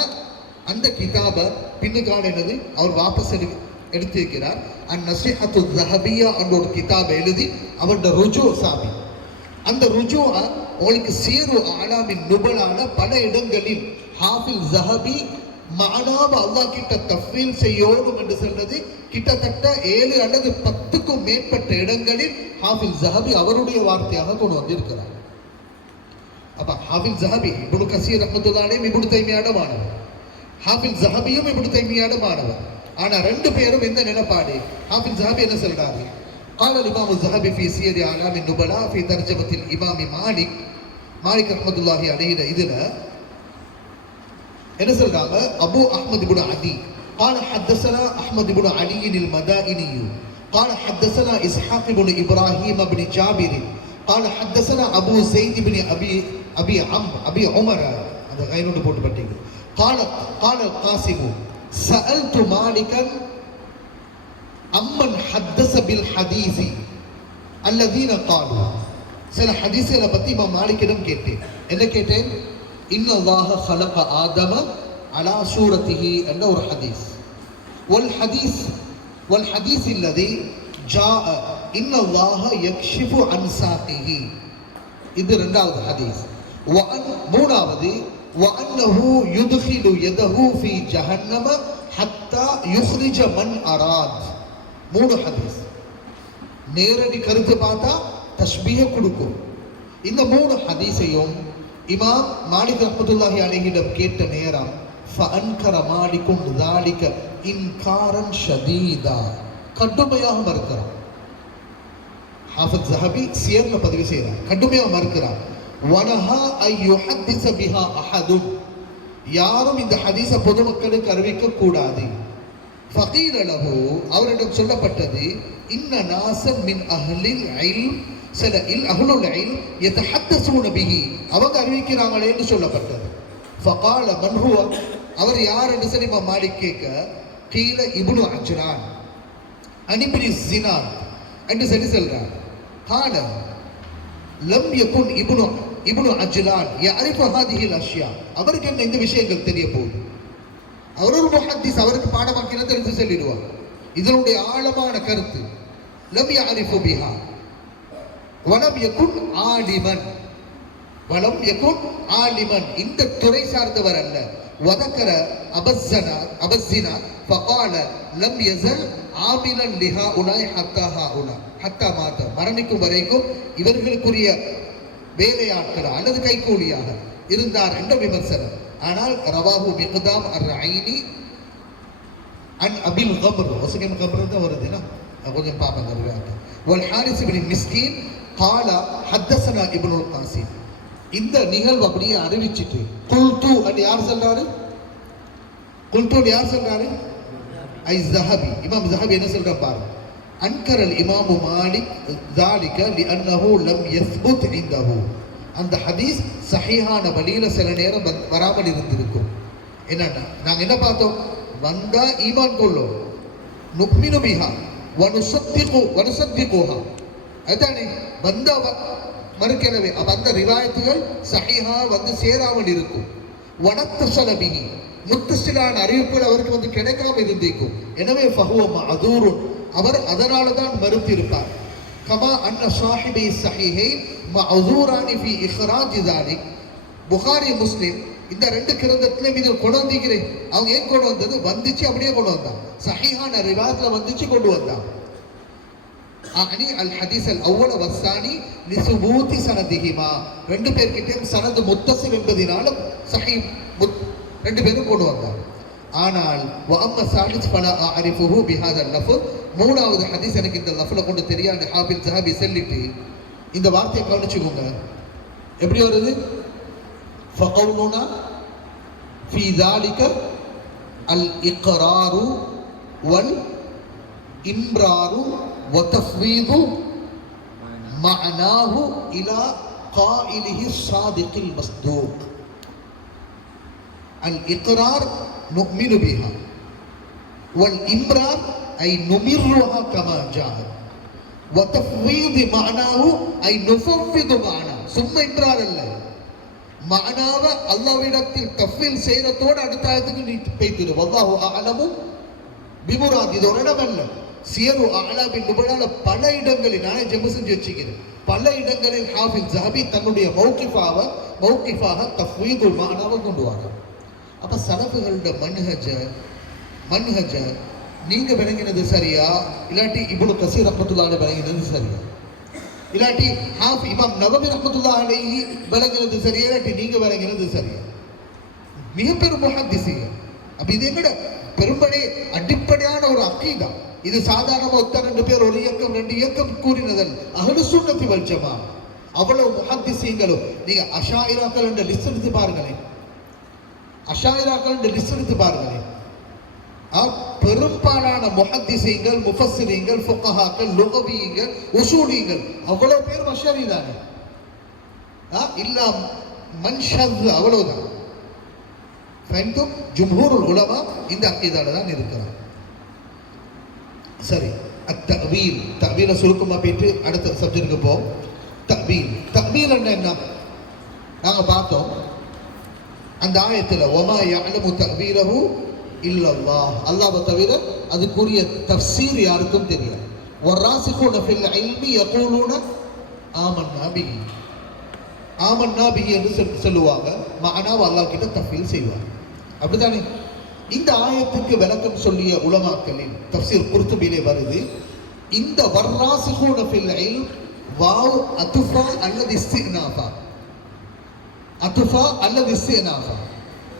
அந்த கிதாபை பின்னுக்கான என்னது அவர் வாபஸ் எடுத்திருக்கிறார். அந்நஸீஹத்து ஸஹபியா என்ற ஒரு கிதாபை எழுதி அவருடைய ருஜூ சாபி. அந்த ருஜூ உங்களுக்கு சீரு ஆலாமின் நுபலான பல இடங்களில் ஹாஃபிஸ் ஸஹபி மானாவை அல்லாஹ் கிட்ட தஃவீல் செய்யணும் என்று சொல்றது கிட்டத்தட்ட 7 அல்லது 10க்கும் மேற்பட்ட இடங்களில் ஹாஃபிஸ் ஸஹபி அவருடைய வார்த்தையாக கொண்டு வந்திருக்கிறார். அப்ப ஹாஃபிஸ் ஸஹபி இப்னு கஸீர் ரஹ்மத்துல்லாஹி அலைஹி இப்னு தைமியாவோட மாணவர், ஹாஃபிஸ் ஸஹபியும் இப்னு தைமியாவோட மாணவர். ஆனா ரெண்டு பேரும் இந்த நிலைப்பாடு. ஹாஃபிஸ் ஸஹபி என்ன சொல்றாரு, قال الإمام الذهبي في سير أعلام النبلاء في ترجمة الإمام مالك رحمة الله عليه இதுல என்ன சொல்றாங்க, அபு அஹ்மத் இப்னு அதி قال حدثنا أحمد بن علي المدائني قال حدثنا إسحاق بن إبراهيم بن جابر قال حدثنا أبو زيد بن أبي عمر هذا غير போட்டு பட்டீங்க. قال القاسم سألت مالكا أمن حدث بالحديث الذين قالوا சில ஹதீஸ்களை பத்தி இமாம் மாலிக்கிடம் கேட்டேன். என்ன கேட்டேன், إن الله خلق آدم على صورته என்ற ஒரு ஹதீஸ். والحديث الذي جاء إن الله يكشف عن ساقه இது இரண்டாவது ஹதீஸ். மூணாவது وأنه يدخل يده في جهنم حتى يخرج من أراد. 3 ஹதீஸ். நேரடி கருத்து பார்த்தா தஷ்பீஹ கொடுக்கும். இந்த 3 ஹதீஸையும் இமாம் மாலிக் ரஹ்மத்துல்லாஹி அலைஹிடம் கேட்ட நேரம் ஃபஅன்கர மாலிக்கும் ذلك இன்காரன் ஷதீதா, கடுமையாக மறுக்கிறார். ஹாஃபிஸ் ஸஹபி சியர்ல பதிவு செய்கிறார், கடுமையாக மறுக்கிறார். வனஹா ஐ யுஹத்திஸ பிஹா அஹதுன், யாரும் இந்த ஹதீஸை பொதுமக்களுக்கு அறிவிக்க கூடாது. ஃபகீல லஹு, அவரிடம் சொல்லப்பட்டது, இன்ன நாஸன் மின் அஹ்லில் இல்ம், சில அஹ்லுல் இல்ம் யதஹத்தஸூன பிஹி, அவங்க அறிவிக்கிறாங்களேன்னு சொல்லப்பட்டது. ஃபகால மன் ஹுவ, அவர் யார் என்று சொல்லி இமாம் மாலிக் கேட்க, கீல இப்னு அஜ்லான் அனிப்னி ஸினாத் என்று சொல்லி சொல்றார். கால லம் யகுன் இப்னு அஜ்லான் யஅரிஃபு ஹாதிஹில் அஷ்யா, அவருக்கு என்ன இந்த விஷயங்கள் தெரிய போகுது, அவர் ஒரு முஹத்திஸ், அவருக்கு பாடமாக்கினதை எடுத்து சொல்லிடுவார். இதனுடைய ஆழமான கருத்து லம் யஅரிஃபு பிஹா வலம் யகுன் ஆலிமன், இந்த துறை சார்ந்தவர் அல்ல. வதக்கர அபஸ்ஸினா ஃபகால லம் யஸல் ஆமிலன் லிஹாஉலாய் ஹத்தா மாத, மரணிக்கும் வரைக்கும் இவர்களுக்குரிய வேலையாட்கள் அல்லது கைகூலியாக இருந்தார் என்ற விமர்சனம். ஆனால் ரவாஹு மிக்தாம் அர்-ஐனி அன் அபில் கம்ர், ஒசகம் கம்ர் தான் வருதுன்னா கொஞ்சம் பாப்பங்க ரிவாயத். வல் ஹாரிஸ் இப்னு மிஸ்கீன் قال حدثنا ابن القاسم, இந்த நிகழ்வு அப்படியே அறிவிச்சிட்டு குல்து அது யார் சொல்றாரு, குல்து யார் சொல்றாரு, ஐ ஸஹபி, இமாம் ஸஹபி என்ன சொல்றார் பாருங்க. அன்கரல் இமாம் மாலிக் ذلك لانه لم يثبت عنده, அந்த ஹதீஸ் சஹீஹான வழியில சில நேரம் வராமல் இருந்திருக்கும். என்னன்னா நாங்க என்ன பார்த்தோம், வந்தா ஈமான் கொள்ளும், நுக்மினு பிஹா வனுசத்திகுஹா, அதானே வந்தா மறுக்கவே அந்த ரிவாயத்துகள் சஹீஹா வந்து சேராமல் இருக்கும். வனத்தஸல பிஹி, முத்தஸிலான அறிவிப்புகள் அவருக்கு வந்து கிடைக்காம இருந்திருக்கும். எனவே ஃபஹுவ மஅதூருன், அவர் அதனால தான் மறுத்திருப்பார். கமா அன்ன ஸாஹிபை ஸஹீஹைன் மஅதூரானி ஃபீ இக்ராஜ் ذلك, புகாரி முஸ்லிம் இந்த 2 கிரந்தத்திலும் இதில் கொண்டு வந்திருக்கிறேன். அவங்க ஏன் கொண்டு வந்தது, வந்துச்சு அப்படியே கொண்டு வந்தாங்க, சஹீஹான ரிவாயத்துல வந்துச்சு கொண்டு வந்தாங்க. அனி அல் ஹதீஸ் அல் அவ்வல் வஸ்ஸானி லிசுபூதி சனதிஹிமா, 2 பேர்கிட்டயும் சனது முத்தஸில் என்பதினால சஹீஹ் 2 பேரும் கொண்டு வந்தாங்க. ஆனால் வஅம்ம சாலிஸ் ஃபலா அஅரிஃபுஹு பிஹாதல் லஃப்ஸ், மூணாவது ஹதீஸ் எனக்கு இந்த லஃப்ல கொண்டு தெரியாது ஹாஃபிஸ் ஸஹாபி சொல்லிட்டு இந்த வார்த்தையை கவனிச்சுக்கோங்க. எப்படி வருது? ஃபகவுலுனா ஃபீ ذلك அல் இக்ராரு வல் இம்ராரு வதஃபீது மஅனாஹு இலா قائله الصادق المصدوق. الإقرار نؤمن بها والإمرار أي نمرها كما جاء وتفويض معناه أي نفوض معناه. ثم إمرار الله மஅனாவை அல்லாஹ்விடத்தில் தஃவீல் செய்யறதோடு அடுத்த ஆயத்துக்கு நீ பேய்த்திரு. வல்லாஹு அஅலமு பிமுராத். இது ஒரு இடம் அல்ல, சியரு அஅலாபின் நுபலால பல இடங்களில் நானே ஜெப செஞ்சு வச்சுக்கிறேன். பல இடங்களில் ஹாஃபிஸ் ஸஹாபி தன்னுடைய மௌகிஃபாக தஃவீதுல் மஅனாவை கொண்டு வராங்க. அப்ப சலஃபுகளோட மன்ஹஜ நீங்க விளங்கினது சரியா, இல்லாட்டி இப்னு கஸீர் ரஹ்மத்துல்லாஹி அலைஹி விளங்கினது சரியா, இல்லாட்டி இமாம் நவவி ரஹ்மத்துல்லாஹி அலைஹி விளங்கினது சரியா, இல்லாட்டி நீங்க விளங்கினது சரியா? மிக பெரும் முஹத்திஸீன். அப்ப இது எங்கட பெரும்படை அடிப்படையான ஒரு அக்கீதா. இது சாதாரணமா ஒருத்தர் ரெண்டு பேர் ஒரு இயக்கம் ரெண்டு இயக்கம் கூறினதல் அஹ்லு சுன்னத்தி வல் ஜமா. அவ்வளவு முஹத்திஸீன்களும் நீங்க அஷாயிராக்கள் என்ற லிஸ்ட் எடுத்து பாருங்களேன், அஷாயிராக்கள் என்ற லிஸ்ட் எடுத்து பாருங்களேன். பெரும்பாலான முஹத்திஸீன்கள், முஃபஸ்ஸிரீன்கள், ஃபுகஹாக்கள், லுகவியீன்கள், உசூலியீன்கள் அவ்வளவு பேர் அஷாரி தானே. இல்ல மன்ஷத் அவ்வளவுதான். ஃபஹம்தும்? ஜும்ஹூருல் உலமா இந்த அக்கீதால தான் இருக்கிறாங்க. சரி, அத்தஅவீல். தஅவீல சுருக்கமா போயிட்டு அடுத்த சப்ஜெக்ட்டுக்கு போவோம். தஅவீல் என்ன நாங்க பார்த்தோம் அந்த ஆயத்துல வமா யஅலமு தஅவீலஹு இல்லல்லாஹ். அல்லாஹ்வை தவிர அதுக்குரிய தஃப்சீர் யாருக்கும் தெரியாது. வராசிகுன ஃபில் இல்மி யகூலுன ஆமன்னா பிஹி. ஆமன்னா பிஹி என்று சொல்லுவாங்க. மஅனாவை அல்லாஹ் கிட்ட தஃவீல் செய்வாங்க. அப்படிதானே? இந்த ஆயத்துக்கு விளக்கம் சொல்லிய உலமாக்களின் தஃப்சீர் குர்துபிலே வருது. இந்த வராசிகுன ஃபில் இல்ம் வாவ் அத்ஃபா அல்லது இஸ்தினாஃபா, அத்ஃபா அல்லது இஸ்தினாஃபா.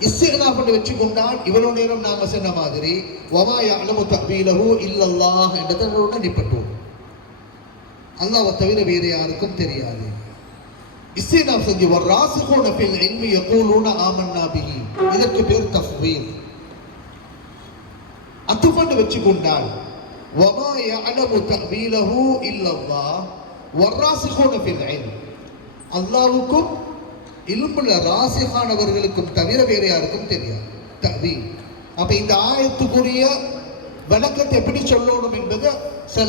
இஸ்தினாஃபை வச்சுக்கொண்டால் இவ்வளவு நேரம் நாம சொன்ன மாதிரி வமா யஅலமு தஅவீலஹு இல்லல்லாஹ் என்றதோட நிப்பட்டோம். அல்லாஹ்வை தவிர வேறு யாருக்கும் தெரியாது. இஸ்தினாஃப் செஞ்சு வராசிகுன ஃபில் இல்மி யகூலுன ஆமன்னா பிஹி, இதற்கு பேர் தஃவீல். அத்ஃபா வச்சுக்கொண்டால் வமா யஅலமு தஅவீலஹு இல்லல்லாஹ் வராசிகுன ஃபில் இல்ம், அல்லாஹ்வுக்கும் இல்முல ராசிகானவர்களுக்கும் தவிர வேறு யாருக்கும் தெரியாது. தஅவீல். அப்ப இந்த ஆயத்துக்குரிய விளக்கத்தை எப்படி சொல்லணும் என்பது சில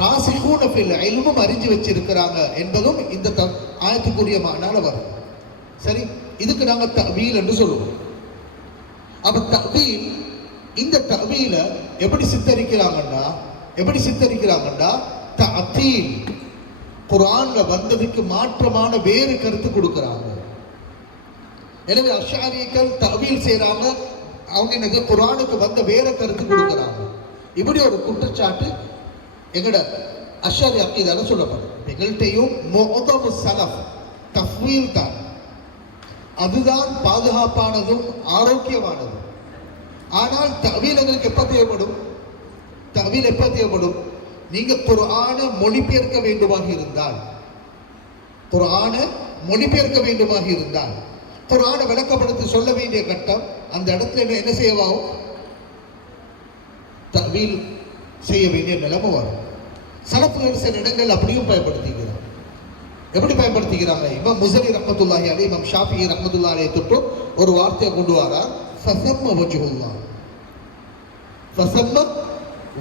ராசிகூன ஃபில் இல்மும் அறிஞ்சு வச்சிருக்கிறாங்க என்பதும் இந்த ஆயத்துக்குரிய மானால வரும். சரி, இதுக்கு நாங்க தஅவீல் என்று சொல்லுவோம். அப்ப தஅவீல், இந்த தஅவீல எப்படி சித்தரிக்கிறாங்கன்னா தஅதீல், குர்ஆன்ல வந்ததுக்கு மாற்றமான வேறு கருத்து கொடுக்கிறாங்க. எனவே அஷ்ஆரிகள் தஅவீல் செய்றாங்க, அவங்க என்னது குர்ஆனுக்கு வந்த வேற கருத்து கொடுக்கிறாங்க. இப்படி ஒரு குற்றச்சாட்டு எங்கட அஷ்ஆரி அக்கீதால சொல்லப்படும். எங்கள்கிட்டையும் முஅதமு ஸலஃப் தஃவீல் தான், அதுதான் பாதுகாப்பானதும் ஆரோக்கியமானதும். ஆனால் தஅவீல் எங்களுக்கு எப்ப தேவைப்படும்? தஅவீல் எப்ப தேவைப்படும்? நீங்க குர்ஆனை மொழிபெயர்க்க வேண்டுமாக இருந்தால், குர்ஆனை விளக்கப்படுத்தி சொல்ல வேண்டிய கட்டம் அந்த இடத்துல என்ன செய்யவாகும்? தஅவீல் செய்ய வேண்டிய நிலைமை வரும். சலஃபுகள் சில இடங்கள் அப்படியும் பயன்படுத்திக்கிறாங்க. எப்படி பயன்படுத்திக்கிறாங்க? இமாம் முஸனி ரஹ்மத்துல்லாஹி அலைஹி, இமாம் ஷாஃபிஈ ரஹ்மத்துல்லாஹி அலைஹி தொட்டு ஒரு வார்த்தையை கொண்டு வரார். ஃபஸம்ம வஜ்ஹுல்லாஹ், ஃபஸம்ம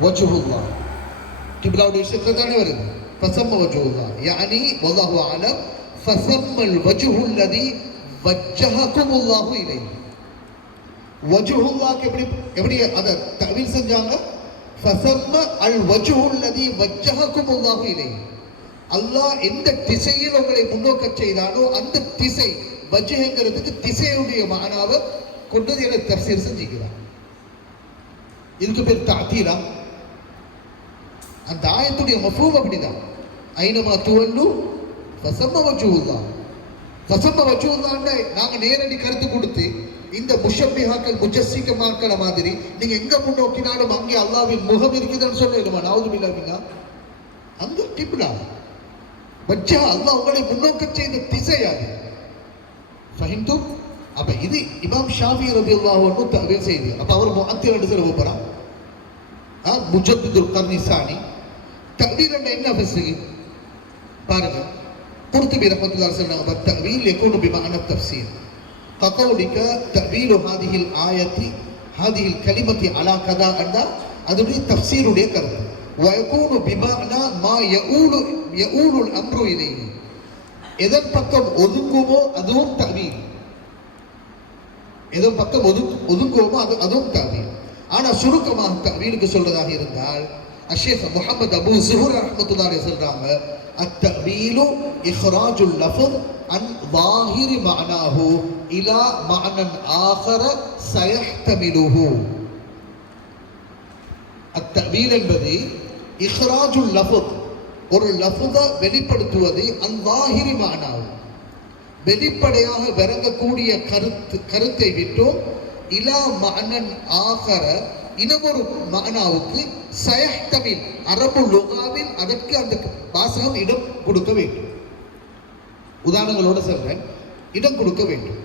வஜ்ஹுல்லாஹ். கிப்லாவுடைய விஷயத்தில் தானே வருது. ஃபஸம்ம வஜ்ஹுல்லாஹ் யானி வல்லாஹு அலம் ஃபஸம்மல் வஜ்ஹுல் லதி வஜ்ஜஹகுமுல்லாஹு இலைஹி. வஜ்ஹுல்லாஹ்க்கு எப்படி அதை தஅவீல் செஞ்சாங்க? ஃபஸம்ம அல் வஜ்ஹுல் லதி வஜ்ஜஹகுமுல்லாஹு இலைஹி. அல்லாஹ் எந்த திசையில் உங்களை முன்னோக்க செய்தானோ அந்த திசை, வஜ்ஹுங்கிறதுக்கு திசையுடைய மானாவை கொண்டு எனக்கு தஃப்சீர் செஞ்சுக்கிறார். இதுக்கு பேர் தஅதீலா? அந்த ஆயத்துடைய மஃபூம் அப்படிதான். ஐனமா துவல்லு ஃபஸம்ம வஜ்ஹுல்லாஹ். ஃபஸம்ம வஜ்ஹுல்லாஹ்னா நாங்க நேரடி கருத்து கொடுத்து இந்த முஷப்பிஹாக்கள் முஜஸ்ஸிகமாக்கள மாதிரி நீங்க எங்க முன்னோக்கினாலும் அங்கே அல்லாஹ்வின் முகம் இருக்குதுன்னு சொல்லிடுமா? நவுதுபில்லாஹ். அங்க கிப்லா வஜ்ஜா அல்லாஹ் உங்களை முன்னோக்க செய்த திசை அது. ஃபஹிம்தும்? அப்ப இது இமாம் ஷாஃபி ரலியல்லாஹு அன்ஹு தஅவீல் செய்து. அப்ப அவர் முஅத்தில் என்று சொல்ல போறார். முஜத்திதுல் கர்னி சானி தஅவீல் என்ன ஃபஸ்ஸி பாருங்க. குர்துபி ரஹ்மத்துல்லாஹி அலைஹி சொல்றாங்க தஅவீல் யகூனு பிமஅனா தஃப்ஸீர் ககௌலிக தஅவீலு ஹாதிஹில் ஆயத்தி ஹாதிஹில் கலிமத்தி அலா கதா அண்டா அதுடைய தஃப்ஸீருடைய கருத்து. வயகூனு பிமஅனா மா யஊலுல் அம்ரு இலைஹி எதன் பக்கம் ஒதுங்குமோ அதுவும் தஅவீல். எதன் பக்கம் ஒதுங்குவோமோ அதுவும் தஅவீல். ஆனா சுருக்கமாக தஅவீலுக்கு சொல்றதாக இருந்தால் அஷேக் முஹம்மது அபு ஸுஹர் ரஹ்மத்துல்லாஹி அலைஹி சொல்றாங்க அத்தஅவீலு இக்ராஜுல் லஃஸ் அன் ظاهر معناه الى معنى آخر سيحتمله. அத்தஅவீல் என்பது இக்ராஜுல் லஃஸ் ஒரு லஃஸ வெளிப்படுத்துவது அன் ظاهر معناه வெளிப்படையாக விளங்கக்கூடிய கருத்தை விட்டும் இலா மஅனன் ஆகர இன்னொரு மஅனாவுக்கு சயஹ்தமில் அரபு லுகாவில் அதற்கு அந்த வாசகம் இடம் கொடுக்க வேண்டும். உதாரணங்களோட சொல்றேன், இடம் கொடுக்க வேண்டும்.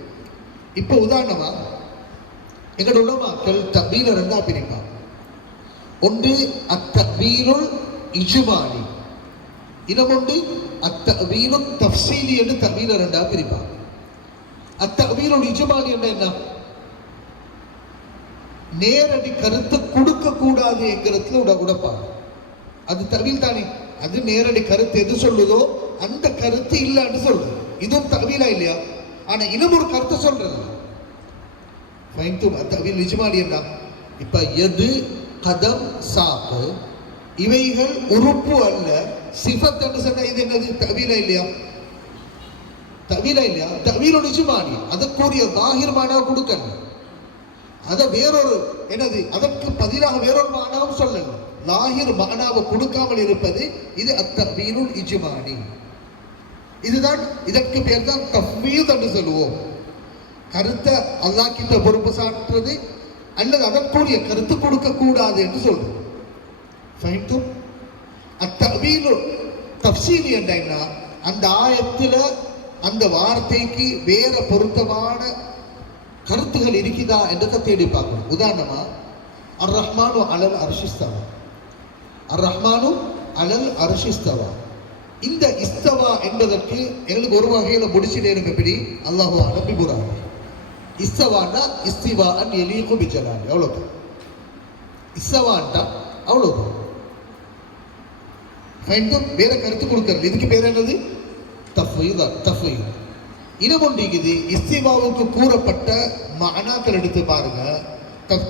இப்போ உதாரணமா எங்களோட உலமாக்கள் தஅவீல ரெண்டா பிரிப்பாங்க. ஒன்று அத்தஅவீலுல் இஜ்மாலி, இன்னொன்று அத்தஅவீலுத் தஃப்ஸீலி என்று தஅவீல ரெண்டா பிரிப்பாங்க. அத்தஅவீலுல் இஜ்மாலி என்ன? நேரடி கருத்து கொடுக்க கூடாது என்கிறதுல உடப்பாங்க. அது தஅவீல் தானே. அது நேரடி கருத்து எது சொல்லுதோ அந்த கருத்து இல்லைன்னு சொல்றது. இதுவும் தஅவீலா இல்லையா? ஆனா இன்னும் ஒரு கருத்தை சொல்றது. ஃபைன்தும் தஅவீல் இஜ்மாலி என்ன? இப்ப எது கதம் சாக்கு இவைகள் உறுப்பு அல்ல சிஃபத் என்று சொன்னா இது என்னது? தஅவீலா இல்லையா? தஅவீலா இல்லையா? தஅவீலுல் இஜ்மாலி அதற்குரிய ظاهر மானா கொடுக்கணும். அதை வேறொரு என்னது அதற்கு பதிலாக வேறொரு மானாவும் சொல்லணும். லாஹிர் மானாவை கொடுக்காமல் இருப்பது இது அத்தஅவீலுல் இஜ்மாலி. இதுதான் இதற்கு பேர் தான் தஃவீத் என்று சொல்லுவோம். கருத்தை அல்லாஹ் கிட்ட பொறுப்பு சாட்டுறது அல்லது அதற்குரிய கருத்து கொடுக்க கூடாது என்று சொல்றது. ஃபஹிம்தும்? அத்தஅவீலுல் தஃப்ஸீலி என்றா அந்த ஆயத்துல அந்த வார்த்தைக்கு வேற பொருத்தமான கருத்துகள் இருக்குதா என்றதை தேடி பார்க்கணும். உதாரணமா அர் ரஹ்மானு அலல் அர்ஷிஸ்தவா, அர் ரஹ்மானு அலல் அர்ஷிஸ்தவா. இந்த இஸ்தவா என்பதற்கு எங்களுக்கு ஒரு வகையில முடிச்சிடணும். எப்படி? அல்லாஹு அலபி புரான் இஸ்தவான்னா இஸ்திவான் யலீகு பிஜலாலி, அவ்வளவுதான். இஸ்தவான்டா அவ்வளவுதான். வேற கருத்து கொடுக்கறது இதுக்கு பேர் என்னது? தஃவீத். தஃவீத் இன்னொன்று இஸ்திவாவுக்கு கூறப்பட்ட மஅனாக்கள் எடுத்து பாருங்க.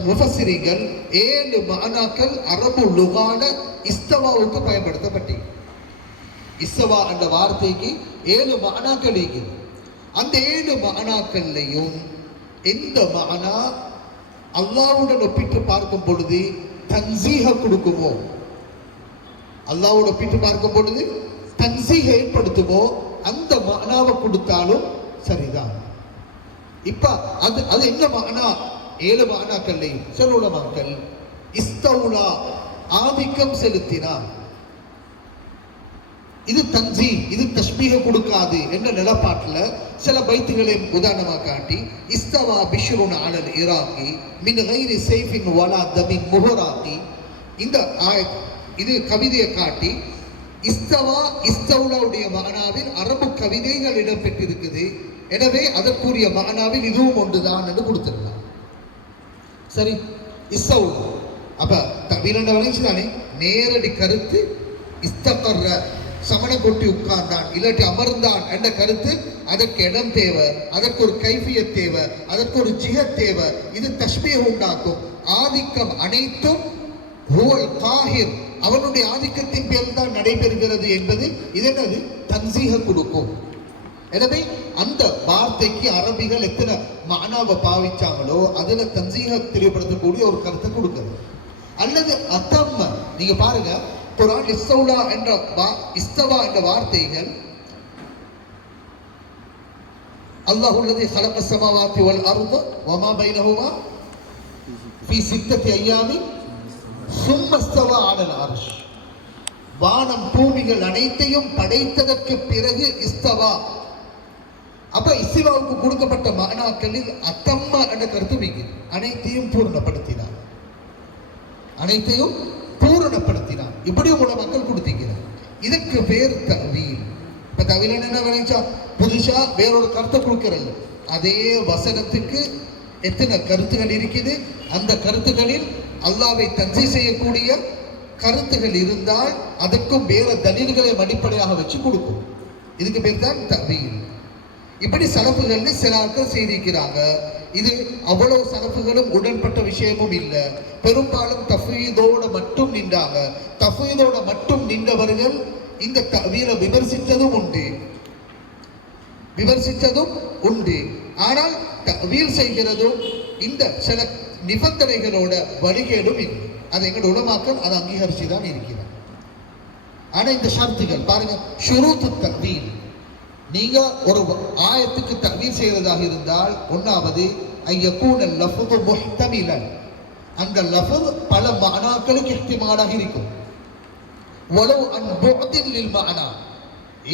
முஃபஸ்ஸிரீன்கள் 7 மஅனாக்கள் அரபு லுகான இஸ்தவாவுக்கு பயன்படுத்தப்பட்டது. இஸ்தவா என்ற வார்த்தைக்கு 7 மஅனாக்கள் இருக்குது. அந்த 7 மஅனாக்கள்லையும் எந்த மஅனா அல்லாஹ்வுடன் ஒப்பிட்டு பார்க்கும் பொழுது தன்ஸீஹ கொடுக்குமோ, அல்லாஹ்வோட ஒப்பிட்டு பார்க்கும் பொழுது தன்ஸீஹ ஏற்படுத்துமோ அந்த மஅனாவை கொடுத்தாலும் சரிதான். இப்ப அது என்ன மஅனா? 7 மஅனாக்கள்லையும் சில உலமாக்கள் இஸ்தவுலா ஆதிக்கம் செலுத்தினார், இது தன்ஸீ, இது தஷ்பீஹ கொடுக்காது என்ற நிலப்பாட்டில் சில பைத்துகளை உதாரணமாக காட்டி இஸ்தவா பிஷ்ருன் அலல் இராகி மின் கைரி சைஃபின் வலா தமின் முஹராகி இந்த இது கவிதையை காட்டி இஸ்தவா இஸ்தவுலாவுடைய மஅனாவில் அரபு கவிதைகள் இடம்பெற்றிருக்குது, எனவே அதற்குரிய மஅனாவில் இதுவும் ஒன்றுதான் என்று கொடுத்திருந்தார். சரி, இஸ்தவுலா அப்ப தவீரண்ட வளைச்சுதானே நேரடி கருத்து இஸ்தகர்ற சமண கொட்டி உட்கார்ந்தான் இல்லாட்டி அமர்ந்தான் என்ற கருத்து. அதற்கு இடம் தேவை, அதற்கு ஒரு கைஃபியத் தேவை, அதற்கு ஒரு ஜிஹத் தேவை. இது தஷ்பீஹ் உண்டாக்கும். ஆதிக்கம் அனைத்தும் ஹுவல் காஹிர், அவனுடைய ஆதிக்கத்தின் பேரில் தான் நடைபெறுகிறது என்பது இதனது தன்ஸீஹ கொடுக்கும். எனவே அந்த வார்த்தைக்கு அரபிகள் எத்தனை மஅனாவை பாவிச்சாங்களோ அதுல தன்ஸீஹ தெளிவுபடுத்தக்கூடிய ஒரு கருத்தை கொடுக்கிறது. அல்லது அத்தம்ம நீங்க பாருங்க, குர்ஆன் இஸ்தவுலா என்ற இஸ்தவா என்ற வார்த்தைகள் அல்லாஹுல்லதி خلق السماوات والارض وما بينهما في 6 ايام ثم استوى على العرش. வானம் பூமிகள் அனைத்தையும் படைத்ததற்கு பிறகு இஸ்தவா. அப்ப இஸ்திவாவுக்கு கொடுக்கப்பட்ட மகனாக்களில் அத்தம்மா என்ற கருத்து மிகு அனைத்தையும் பூரணப்படுத்தினார், அனைத்தையும் பூரணப்படுத்தினார். இப்படி உங்களோட மக்கள் கொடுத்தீங்க. இதுக்கு பேர் தவீல். இப்ப தவீல் என்ன விளைச்சா புதுசா வேறொரு கருத்தை கொடுக்கிறது. அதே வசனத்துக்கு எத்தனை கருத்துகள் இருக்குது, அந்த கருத்துகளில் அல்லாஹ்வை தன்சீ செய்யக்கூடிய கருத்துகள் இருந்தால் அதற்கும் வேற தலீல்களை அடிப்படையாக வச்சு கொடுக்கும். இதுக்கு பேர் தான் தவீல். இப்படி சலப்புகள் சில ஆட்கள் செய்திருக்கிறாங்க. இது அவ்வளவு சலப்புகளும் உடன்பட்ட விஷயமும் இல்லை. பெரும்பாலும் தஃவீதோட மட்டும் நின்றாங்க. தஃவீதோட மட்டும் நின்றவர்கள் இந்த தவீலை விமர்சித்ததும் உண்டு. ஆனால் தவீல் செய்கிறதும் இந்த சில நிபந்தனைகளோட வழிகேடும் இல்லை. அது எங்களோட உலமாக்கள் அதை அங்கீகரிச்சு தான் இருக்கிறார். ஆனா இந்த ஷர்த்துகள் பாருங்க, ஷுரூத்து தவீல். நீங்க ஒரு ஆயத்துக்கு தவீல் செய்வதாக இருந்தால், ஒன்றாவது ஐயக்கூன லஃபது முஹ்தமிலன், அந்த லஃபது பல மஅனாக்களுக்கு இஹ்திமாலாக இருக்கும். வலவ் அன் புஅதின் லில் மஅனா,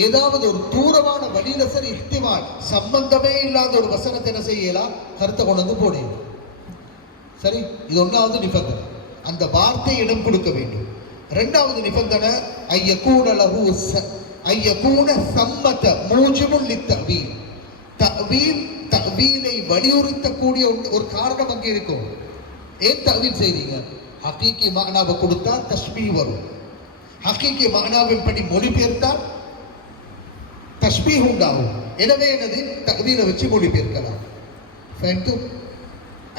ஏதாவது ஒரு தூரமான வழியில சரி இஹ்திமால் சம்பந்தமே இல்லாத ஒரு வசனத்தை என்ன செய்யலாம், கருத்தை கொண்டு வந்து போடுங்க. சரி, இது ஒன்றாவது நிபந்தனை, அந்த வார்த்தை இடம் கொடுக்க வேண்டும். இரண்டாவது நிபந்தனை ஐயக்கூன லஹு ஐயக்கூன சம்மத மூஜிபுல் லித்தவீல், தவீலை வலியுறுத்தக்கூடிய ஒரு காரணம் அங்கே இருக்கும். ஏன் தவீல் செய்றீங்க? ஹகீகி மஅனாவை கொடுத்தா தஷ்பீஹ் வரும், ஹகீகி மஅனாவின் படி மொழிபெயர்த்தால் தஷ்பீஹ் உண்டாகும். எனவே என்னது தவீலை வச்சு மொழிபெயர்க்கலாம்.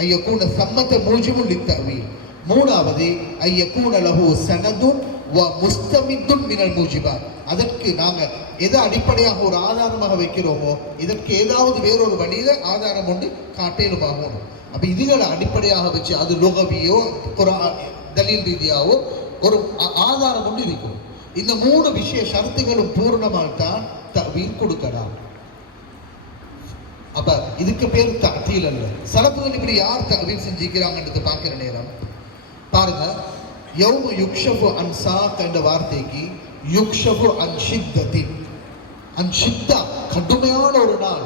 ஐயக்கூன சம்மத மூஜிபுல் லித்தவீல். மூணாவது ஐயக்கூன லஹு சனதுன் வ முஸ்தமிதுன் மினல் மூஜிபாத், அதற்கு நாங்க எதை அடிப்படையாக ஒரு ஆதாரமாக வைக்கிறோமோ இதற்கு ஏதாவது வேறொரு வழியில ஆதாரம் ஒன்று காட்டேலுமாகும். அப்ப இதுகளை அடிப்படையாக வச்சு அது லுகவியோ தலீல் ரீதியாவோ ஒரு ஆதாரம் ஒன்று இருக்கும். இந்த மூணு விஷய ஷரத்துகளும் பூர்ணமாக தான் தவீல் கொடுக்கலாம். அப்ப இதுக்கு பேர் தஅதீல் அல்ல. சலஃபுகள் இப்படி யார் தவீல் செஞ்சிருக்கிறாங்கன்றது பார்க்கிற நேரம் பாருங்க, யௌம யுக்ஷஃபு அன் சாக் என்ற வார்த்தைக்கு யுக்ஷஃபு அன் ஷித்தத்தின், அன் ஷித்தா கடுமையான ஒரு நாள்,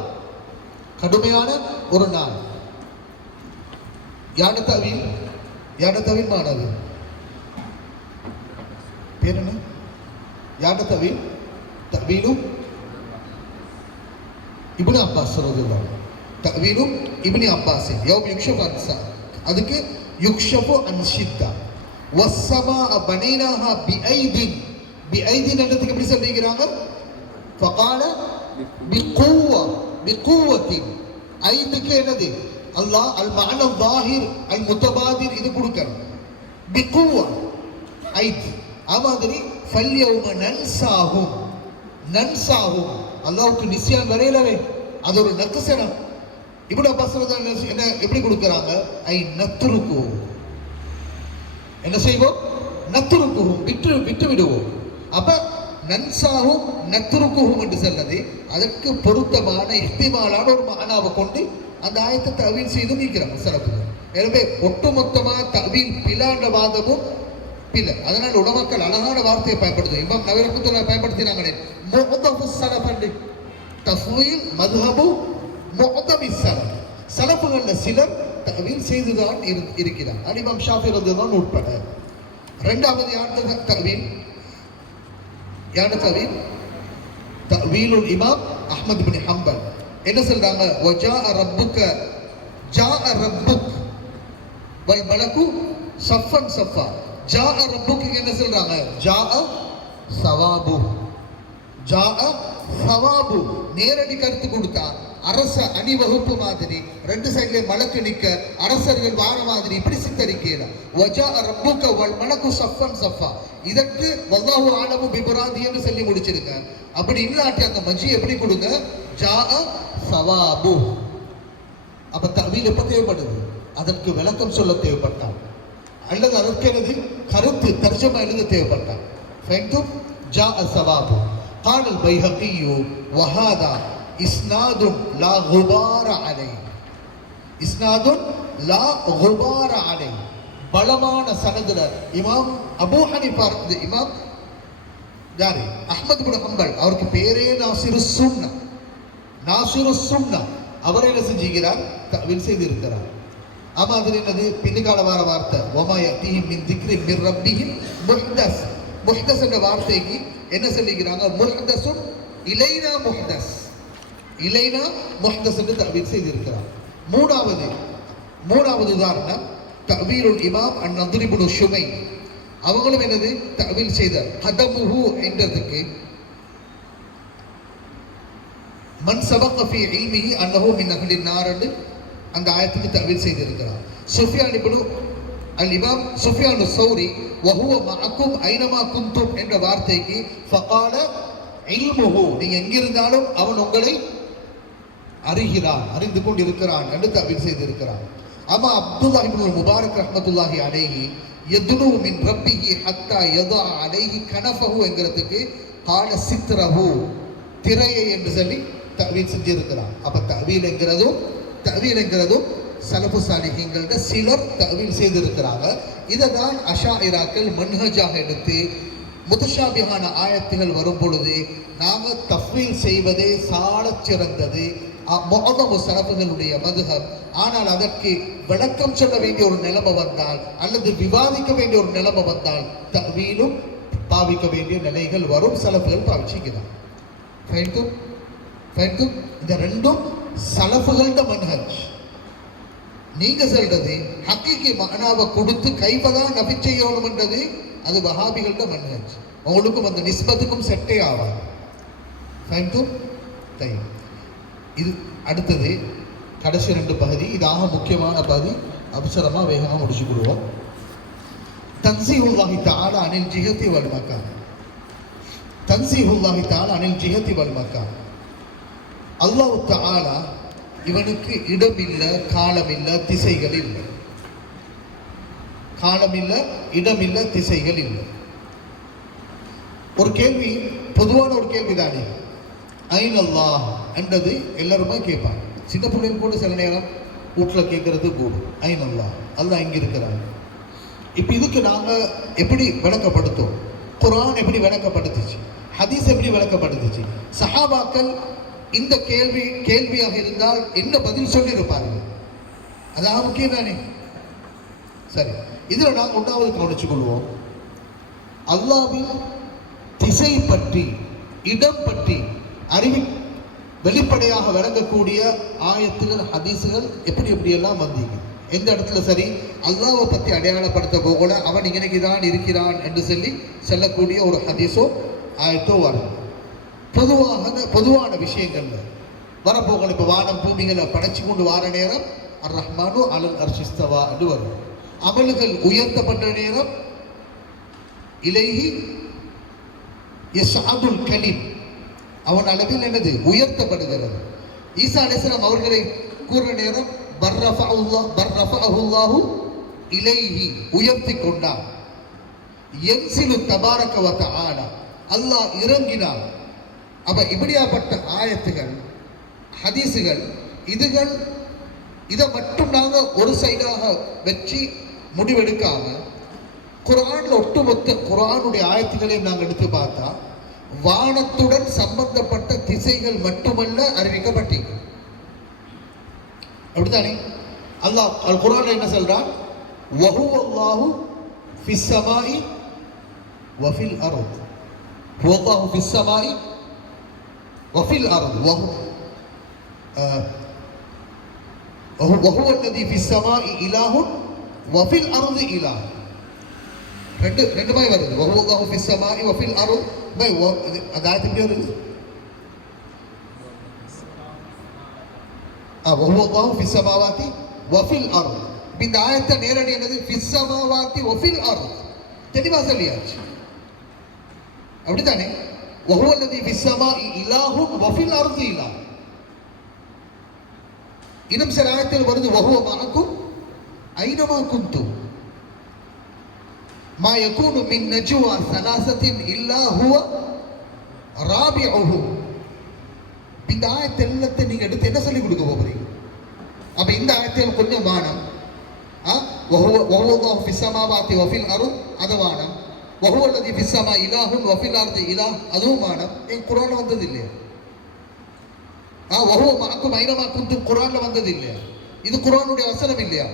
கடுமையான ஒரு நாள். யாட தவீல் மாணவி பேர் என்ன? யாட தவீல்? தவீலும் இப்னு அப்பாஸ் ரலியல்லாஹு அன்ஹு, தவீலும் இப்னு அப்பாஸ். யௌம யுக்ஷஃபு அன் சாக், அதுக்கு யுக்ஷஃபு அன் ஷித்தா. வஸ்ஸமாஅ பனைனாஹா பிஐதின், பிஐதின் என்றதுக்கு எப்படி சொல்லிக்கிறாங்க? ஃபகால பிகுவா, பிகுவத்தின். ஐதுக்கு என்னது? அல்லாஹ் அல் மஅனா ஸாஹிர் அல் முத்தபாதிர் இது கொடுக்கணும். பிகுவா ஐத். மாதிரி ஃபல்யௌம நன்சாஹும், நன்சாஹும் அல்லாஹ்வுக்கு நிஸ்யான் வரையலவே, அது ஒரு நக்சனம். இப்னு அப்பாஸ் என்ன எப்படி கொடுக்கறாங்க? ஐ நத்ருக்கு, என்ன செய்வோம்? நத்ருக்குஹும், விட்டு விடுவோம். அப்ப நன்சாஹும் நத்ருக்குஹும் என்று சொன்னது அதற்கு பொருத்தமான இஹ்திமாலான ஒரு மஅனாவை கொண்டு அந்த ஆயத்தை தவீல் செய்து நீக்கிறாங்க சலஃபுகள். எனவே ஒட்டுமொத்தமாக தவீல் பிலான்ற வாதமும் பில. அதனால உலமாக்கள் அழகான வார்த்தையை பயன்படுத்தும். இமாம் நவவி ரஹ்மத்துல்லாஹி பயன்படுத்தினாங்களே முஅதஃபு ஸலஃப் அண்ட் தஃவீல் மذهபு முஅதமி ஸலஃப். சலஃபுகள்ல சிலர் தவீல் செய்துதான் இருக்கிறார். இமாம் ஷாஃபி ரலியல்லாஹு உட்பட. இரண்டாவது யாருடைய தவீல்? தவீலுல் இமாம் அஹ்மத் இப்னு ஹம்பல். என்ன சொல்றாங்க? வஜாஅ ரப்புக, ஜாஅ ரப்புக் வல் மலக்கு ஸஃபன் ஸஃபா. ஜாஅ ரப்புக் என்ன சொல்றாங்க? ஜாஅ ஸவாபு, ஜாஅ ஸவாபு. நேரடி கருத்து கொடுத்தா அரச அணிவகுப்பு மாதிரி ரெண்டு சைடுல மலக்கு நிக்க அரசர்கள் வார மாதிரி இப்படி சித்தரிக்கலாம். வஜாஅ ரப்புக வல் மலக்கு ஸஃபன் ஸஃபா. இதற்கு வல்லாஹு ஆலமு பிமுராதின்னு சொல்லி முடிச்சிருங்க. அப்படி இல்லாட்டி அந்த மஜி எப்படி கொடுங்க? ஜாஅ ஸவாபு. அப்ப தவீல் எப்ப தேவைப்படுது? அதற்கு விளக்கம் சொல்ல தேவைப்பட்டால், அல்லது அதற்கு எனது கருத்து தர்ஜமா எழுத தேவைப்பட்டால். ஃபஹம்தும்? ஜாஅ ஸவாபு. قال البيهقي وهذا இஸ்னாதுன் லா குபார அலை. இஸ்னாதுன் லா குபார அலை. பலமான சனதுல இமாம் அபூ ஹனீஃபா இருக்குது. இமாம் யாரு? அஹ்மத் இப்னு ஹம்பல். அவருக்கு பேரே நாசிருஸ் சுன்னா. நாசிருஸ் சுன்னா. அவரை என்ன செஞ்சுக்கிறார்? தஅவீல் செய்து இருக்கிறார். ஆமா, அது என்னது? பின்னுக்கால வார வார்த்தை வமா யதீஹிம் மின் திக்ரி மிர் ரப்பிஹிம் முஹ்தஸ். முஹ்தஸ் என்ற வார்த்தைக்கு என்ன சொல்லிக்கிறாங்க? முஹ்தஸுன் இலைனா முஹ்தஸ். இலைனா முஹ்தஸ் என்று தஅவீல் செய்து இருக்கிறார். மூணாவது உதாரணம் தஅவீலுல் இமாம் அன்-நத்ர் இப்னு ஷுமை. அவங்களும் என்னது தஅவீல் செய்த ஹதமுஹு என்றதுக்கு மன் சபக ஃபீ இல்மிஹி அன்னஹு மின் அஹ்லின் நார் என்று அந்த ஆயத்துக்கு தஅவீல் செய்து இருக்கிறார். சுஃபியான் இப்னு அல்-இமாம் சுஃபியான் ஸௌரி வஹுவ மஅக்கும் ஐனமா குன்தும் என்ற வார்த்தைக்கு ஃபகால இல்முஹு, நீங்க எங்கிருந்தாலும் அவன் உங்களை அறிகிறான், அறிந்து கொண்டிருக்கிறான் என்று தஅவீல் செய்து இருக்கிறான். ஆமா, அப்துல்லாஹ் இப்னு முபாரக் ரஹ்மத்துல்லாஹி அலைஹி யதுனு மின் ரப்பிஹி ஹத்தா யதா அலைஹி கனஃபஹு என்கிறதுக்கு கால சித்ரஹு, திரையை என்று சொல்லி தஅவீல் செஞ்சிருக்கிறான். அப்ப தஅவீல் என்கிறதும் சலஃபு சாலிஹீன்கள்ட்ட சிலர் தஅவீல் செய்திருக்கிறாங்க. இதை தான் அஷாயிராக்கள் மன்ஹஜாக எடுத்து முத்தஷாபிஹான ஆயத்துகள் வரும் பொழுது நாம தஃவீல் செய்வதே சாலச் சிறந்தது, முஅதமு சலஃபுகளுடைய மதுஹப். ஆனால் அதற்கு விளக்கம் சொல்ல வேண்டிய ஒரு நிலைமை வந்தால் அல்லது விவாதிக்க வேண்டிய ஒரு நிலைமை வந்தால் தஅவீலும் பாவிக்க வேண்டிய நிலைகள் வரும். சலஃபுகள் பாவிச்சுக்கிறார். இந்த ரெண்டும் சலஃபுகள்ட மன்ஹஜ். நீங்க சொல்றது ஹக்கீகி மஅனாவை கொடுத்து கைபதான் நபி செய்யணும்ன்றது அது வஹாபிகள்ட மன்ஹஜ். உங்களுக்கும் அந்த நிஸ்பத்துக்கும் செட்டே ஆவாது. இது அடுத்தது கடைசி 2 பகுதி. இதாக முக்கியமான பகுதி. அவசரமா வேகமா முடிச்சுக்கிடுவோம். தன்ஸீஹுல்லாஹி தஆலா அனில் ஜிஹதி வல் மகான். தன்ஸீஹுல்லாஹி தஆலா அனில் ஜிஹதி வல் மகான். அல்லாஹ் தஆலா இவனுக்கு இடமில்லை, காலமில்லை, திசைகள் இல்லை. காலமில்லை, இடமில்லை, திசைகள் இல்லை. ஒரு கேள்வி, பொதுவான ஒரு கேள்விதானே, ஐன் அல்லாஹ் என்றது எல்லாருமே கேட்பாங்க. சின்ன பிள்ளைங்க கூட சில நேரம் வீட்டில் கேட்கறது கூடும். ஐன் அல்லாஹ், அல்லாஹ் இங்கே இருக்கிறாங்க. இப்போ இதுக்கு நாங்கள் எப்படி விளக்கப்படுத்தோம்? குர்ஆன் எப்படி விளக்கப்படுத்துச்சு? ஹதீஸ் எப்படி விளக்கப்படுத்துச்சு? சஹாபாக்கள் இந்த கேள்வியாக இருந்தால் என்ன பதில் சொல்லி இருப்பாங்க? அதாக முக்கியம் தானே. சரி, இதுல நாங்கள் 1வது கவனிச்சு கொள்வோம். அல்லாஹ்வின் திசை பற்றி, இடம் பற்றி வெளிப்படையாக விளங்கக்கூடிய ஆயத்துகள், ஹதீஸுகள் எப்படியெல்லாம் வந்தீங்க. எந்த இடத்துல சரி அல்லாஹ்வை பற்றி அடையாளப்படுத்த போகல அவன் இங்கனைக்குதான் இருக்கிறான் என்று சொல்லி சொல்லக்கூடிய ஒரு ஹதீஸோ ஆயத்தோ வரும். பொதுவான விஷயங்கள்ல வரப்போகணும். இப்போ வானம் பூமிகளை படைச்சு கொண்டு வார நேரம் அர் ரஹ்மானு அலல் அர்ஷிஸ்தவா என்று வரும். அமல்கள் உயர்த்தப்பட்ட நேரம் இலைஹி யஸ்அதுல் கலீம், அவன் அளவில் என்னது உயர்த்தப்படுகிறது. ஈசா அலைஹிஸ்ஸலாம் அவர்களை கூறுற நேரம் பர்ரஃபஅஹுல்லாஹு இலைஹி, உயர்த்தி கொண்டான். யன்சிலு தபாரக வ தஆலா, அல்லாஹ் இறங்கினான். அப்ப இப்படியாப்பட்ட ஆயத்துகள், ஹதீஸுகள், இதை மட்டும் நாங்க ஒரு சைடாக வச்சு முடிவெடுக்காம குர்ஆன்ல ஒட்டுமொத்த குர்ஆனுடைய ஆயத்துகளையும் நாங்கள் எடுத்து பார்த்தா வானத்துடன் சம்பந்தப்பட்ட திசைகள் மட்டுமல்ல அறிவிக்கப்பட்டீங்க. அப்படித்தானே? அல்லாஹ் அல் குர்ஆன்ல என்ன சொல்றான்? வஹுவல்லாஹு ஃபிஸ் ஸமாஇ வ ஃபில் அர்த். வல்லாஹு ஃபிஸ் ஸமாஇ وفي الأرض وهو الذي في السماء إله وفي الأرض إله. ரெண்டு மாதிரி வருது. وهو الله في السماء وفي الأرض. அந்த ஆயத்து எப்படி வருது? وهو الله في السماوات وفي الأرض. இந்த ஆயத்தை நேரடி என்னது? في السماوات وفي الأرض. தெளிவா சொல்லியாச்சு. அப்படித்தானே? وهو الذي في السماء إله وفي الأرض إله. இன்னும் சில ஆயத்தில் வருது وهو معكم أينما كنتم ما يكون من نجوى ثلاثة إلا هو رابعهم இந்த ஆயத்தை எல்லாத்தை நீங்க எடுத்து என்ன சொல்லி கொடுக்க போறீங்க? அப்ப இந்த ஆயத்தில் கொஞ்சம் வானம், வஹுவல்லாஹு ஃபிஸ் ஸமாவாதி வ ஃபில் அர்த் அது வானம், வஹுவல்லதி ஃபிஸ் ஸமா இலாஹுன் வ ஃபில் அர்தி இலாஹ் அதுவும் வானம். குர்ஆன்ல வந்தது இல்லையா? வஹுவ மஅக்கும் ஐனமா குன்தும் குர்ஆன்ல வந்தது இல்லையா? இது குர்ஆனுடைய வசனம் இல்லையா?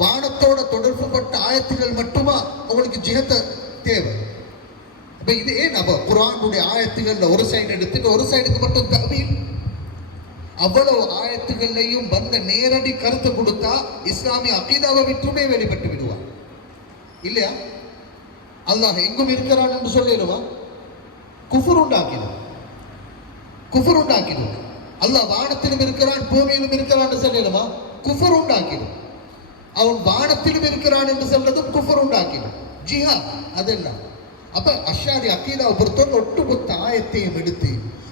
வானத்தோட தொடர்புபட்ட ஆயத்துகள் மட்டுமா உங்களுக்கு ஜிஹத் தேவை? அப்ப இது ஏன் அப்ப குர்ஆனுடைய ஆயத்துகள்ல ஒரு சைடு எடுத்துட்டு ஒரு சைடுக்கு மட்டும் தஅவீல்? அவ்வளவு ஆயத்துகள்லையும் வந்த நேரடி கருத்து கொடுத்தா இஸ்லாமிய அகீதாவை விட்டுமே வெளிப்பட்டு விடுவான் இல்லையா? அல்லாஹ் எங்கும் இருக்கிறான் என்று சொல்லிடுவா, குஃபர் உண்டாக்கிடும். அல்லாஹ் வானத்திலும் இருக்கிறான் பூமியிலும் இருக்கிறான் சொல்லிடுவா, குஃபர் உண்டாக்கிடும். அவன் வானத்திலும் இருக்கிறான் என்று சொல்றதும் குஃபர் உண்டாக்கிடும். ஜிஹாத் அதெல்லாம். அப்ப அஷ்ஷாரி அகீதாவை பொறுத்தவரை ஒட்டுமொத்த ஆயத்தையும் எடுத்து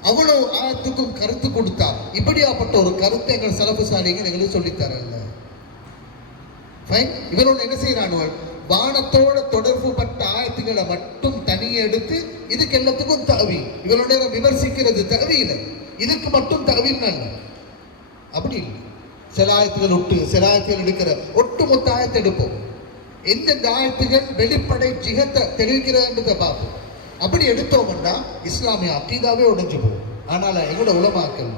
அவ்வளவு ஆயத்துக்கும் கருத்து கொடுத்தா இப்படியாப்பட்ட ஒரு கருத்தை எங்கள் சலஃபு சாலிகள் எங்களுக்கு சொல்லித்தரல. இவரோட என்ன செய்யறானோ வானத்தோட தொடர்பு பட்ட ஆயத்துக்களை மட்டும் தனியே எடுத்து இதுக்கு எல்லாத்துக்கும் தஅவீல். இவரோட விமர்சிக்கிறது தஅவீல், இதுக்கு மட்டும் தஅவீல் நல்ல. அப்படி இல்லை. சில ஆயத்துகள் விட்டு சில ஆயத்துகள் எடுக்கிற ஒட்டுமொத்த ஆயத்தை எடுப்போம். எந்தெந்த ஆயத்துகள் வெளிப்படை ஜிஹத்தை தெரிவிக்கிறதுன்றதை பார்ப்போம். அப்படி எடுத்தோம்னா இஸ்லாமிய அகீதாவே உடைஞ்சு போகும். ஆனால் எங்களோட உலமாக்கள்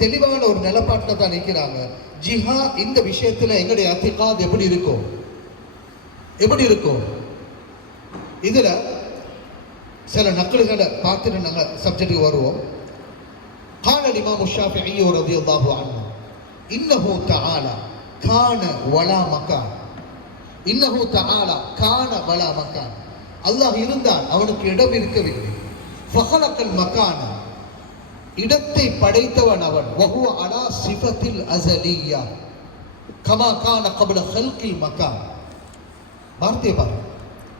தெளிவான ஒரு நிலப்பாட்டில் தான் நிற்கிறாங்க. ஜிஹா இந்த விஷயத்துல எங்களுடைய அத்திகாத் எப்படி இருக்கும்? இதுல சில நக்கல்களை பார்த்துட்டு நாங்கள் சப்ஜெக்டுக்கு வருவோம். قال الإمام الشافعي رضي الله عنه إنه تعالى كان ولا مكان. إنه تعالى كان ولا مكان. அல்லாஹ் இருந்தான், அவனுக்கு இடம் இருக்கவில்லை. ஃபஹலக்கல் மகான, இடத்தை படைத்தவன் அவன். வஹுவ அலா சிஃபத்தில் அஸலிய்யா கமா கான கப்ல ஹல்கில் மகான். வார்த்தையை பாருங்க.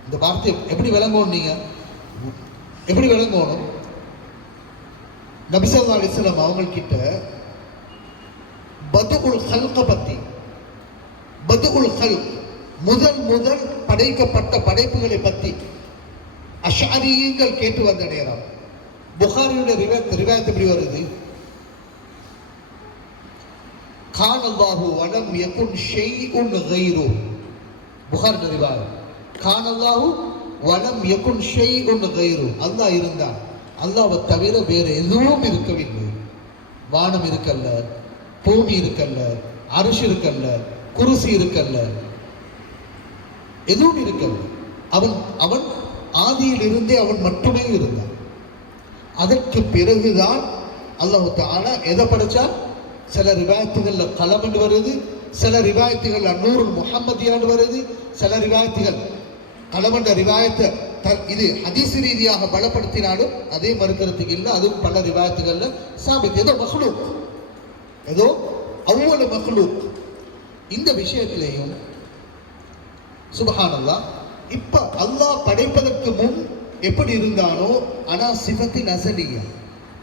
இந்த வார்த்தையை எப்படி விளங்கணும்? நீங்க எப்படி விளங்கணும்? நபி ஸல்லல்லாஹு அலைஹி வஸல்லம் அவங்க கிட்ட பதுஉல் ஹல்க பத்தி, பதுஉல் ஹல்க் முதல் படைக்கப்பட்ட படைப்புகளை பற்றி அஷ்அரியீங்கள் கேட்டு வந்த நேரம் புகாரியுடைய ரிவாயத் எப்படி வருது? கான அல்லாஹு வலம் யகுன் ஷைஉன் கைரு. புகாரியுடைய ரிவாயத் கான அல்லாஹு வலம் யகுன் ஷைஉன் கைரு. அல்லாஹ் இருந்தான், அல்லாஹ்வை தவிர வேறு எதுவும் இருக்கவில்லை. வானம் இருக்கல்ல, பூமி இருக்கல்ல, அர்ஷ் இருக்கல்ல, குர்சி இருக்கல்ல, எதுவும் இருக்கல்ல. அவன் ஆதியில் இருந்தே அவன் மட்டுமே இருந்தான். அதற்கு பிறகுதான் அல்லாஹ் தஆலா எதை படைச்சான்? சில ரிவாயத்துகள்ல கலம் என்று வருது, சில ரிவாயத்துகள்ல நூறுல் முஹம்மதியான்னு வருது, சில ரிவாயத்துகள் கலம் என்ற ரிவாயத்தை இது ஹதீஸ் ரீதியாக பலப்படுத்தினாலும் அதே மறுக்கிறதுக்கு இல்லை. அதுவும் பல ரிவாயத்துகள்ல சாபித். ஏதோ மஹ்லூக், ஏதோ அவ்வளவு மஹ்லூக். இந்த விஷயத்திலேயும் சுப்ஹானல்லாஹ், இப்ப அல்லாஹ் படைப்பதற்கு முன் எப்படி இருந்தானோ ஆனா சிஃபத்தின் அஸலியா,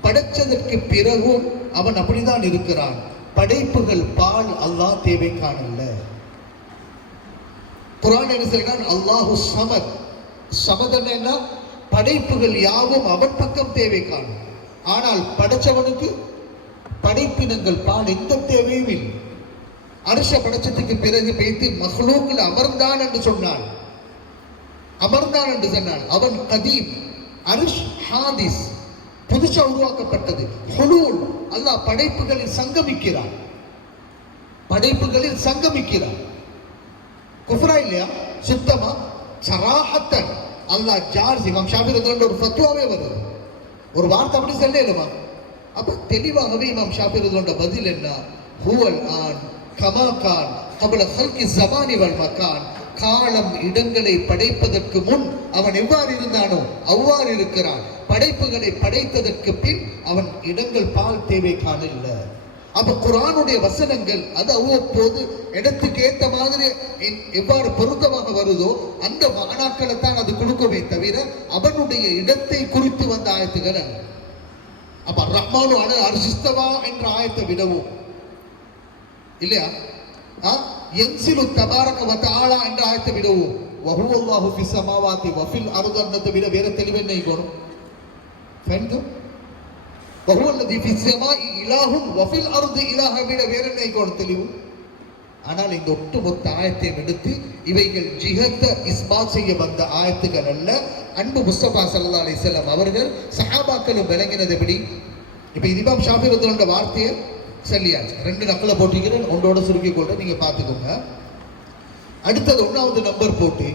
படைச்சதற்கு பிறகும் அவன் அப்படிதான் இருக்கிறான். படைப்புகள் பால் அல்லாஹ் தேவை காணல. குர்ஆன் என்ன சொல்றான்? அல்லாஹு ஸமத். ஸமத்னா படைப்புகள் யாவும் அவன் பக்கம் தேவை காணும். ஆனால் படைச்சவனுக்கு படைப்பினங்கள் பால் எந்த தேவையும் இல்லை. அர்ஷ படைச்சதுக்கு பிறகு பேசி மஹ்லூக்கில் அமர்ந்தான் என்று சொன்னான். அவன் கதீம். அர்ஷ் ஹாதிஸ், புதுசா உருவாக்கப்பட்டது. ஹுலூல், அல்லாஹ் படைப்புகளில் சங்கமிக்கிறான். குஃப்ரா இல்லையா? சுத்தமா சராஹத்தன் அல்லாஹ் ஜார்ஸ். இமாம் ஷாஃபி ரஹ்மத்துல்லாஹி ஒரு ஃபத்வாவே வருது, ஒரு வார்த்தை அப்படி சொல்லலமா? அப்ப தெளிவாகவே இமாம் ஷாஃபி ரஹ்மத்துல்லாஹி பதில் என்ன? ஹுவல் ஆன் கமா கான் கப்ல ஹல்கி ஸமானி வல் மகான். காலம் இடங்களை படைப்பதற்கு முன் அவன் எவ்வாறு இருந்தானோ அவ்வாறு இருக்கிறான். படைப்புகளை படைத்ததற்கு பின் அவன் இடங்கள் பால் தேவை காணல. அப்ப குர்ஆனுடைய வசனங்கள் அது அவ்வப்போது இடத்துக்கு ஏற்ற மாதிரி எவ்வாறு பொருத்தமாக வருதோ அந்த மானாக்களை தான் அது கொடுக்கவே தவிர அவனுடைய இடத்தை குறித்து வந்த ஆயத்துகள் அல்ல. அப்ப ரஹ்மானு அலல் அர்ஷிஸ்தவா என்ற ஆயத்தை விடவும் இல்லையா? யன்சிலு தபாரக வ தஆலா என்ற ஆயத்தை விடவும் வஹுவல்லாஹு ஃபிஸ் ஸமாவாதி வ ஃபில் அர்தி அன்னதை விட வேற தெளிவு என்ன இருக்கணும்? وهو الذي في السماء إله وفي الأرض إله விட வேற என்ன கோண தெளிவு. ஆனால் இந்த ஒட்டுமொத்த ஆயத்தையும் எடுத்து இவைகள் ஜிஹத்தை இஸ்பாத் செய்ய வந்த ஆயத்துகள் அல்ல. அன்பு முஸ்தபா ஸல்லல்லாஹு அலைஹி வஸல்லம் அவர்கள் சஹாபாக்களும் விளங்கினது எப்படி? இப்போ இமாம் ஷாஃபி ரஹ்மத்துல்லாஹி வார்த்தையை சொல்லியாச்சு. 2 நக்கலை போட்டிக்கிறேன், ஒன்றோட சுருக்கி கொள்ள நீங்க பார்த்துக்கோங்க. அடுத்தது 1வது நம்பர் போட்டு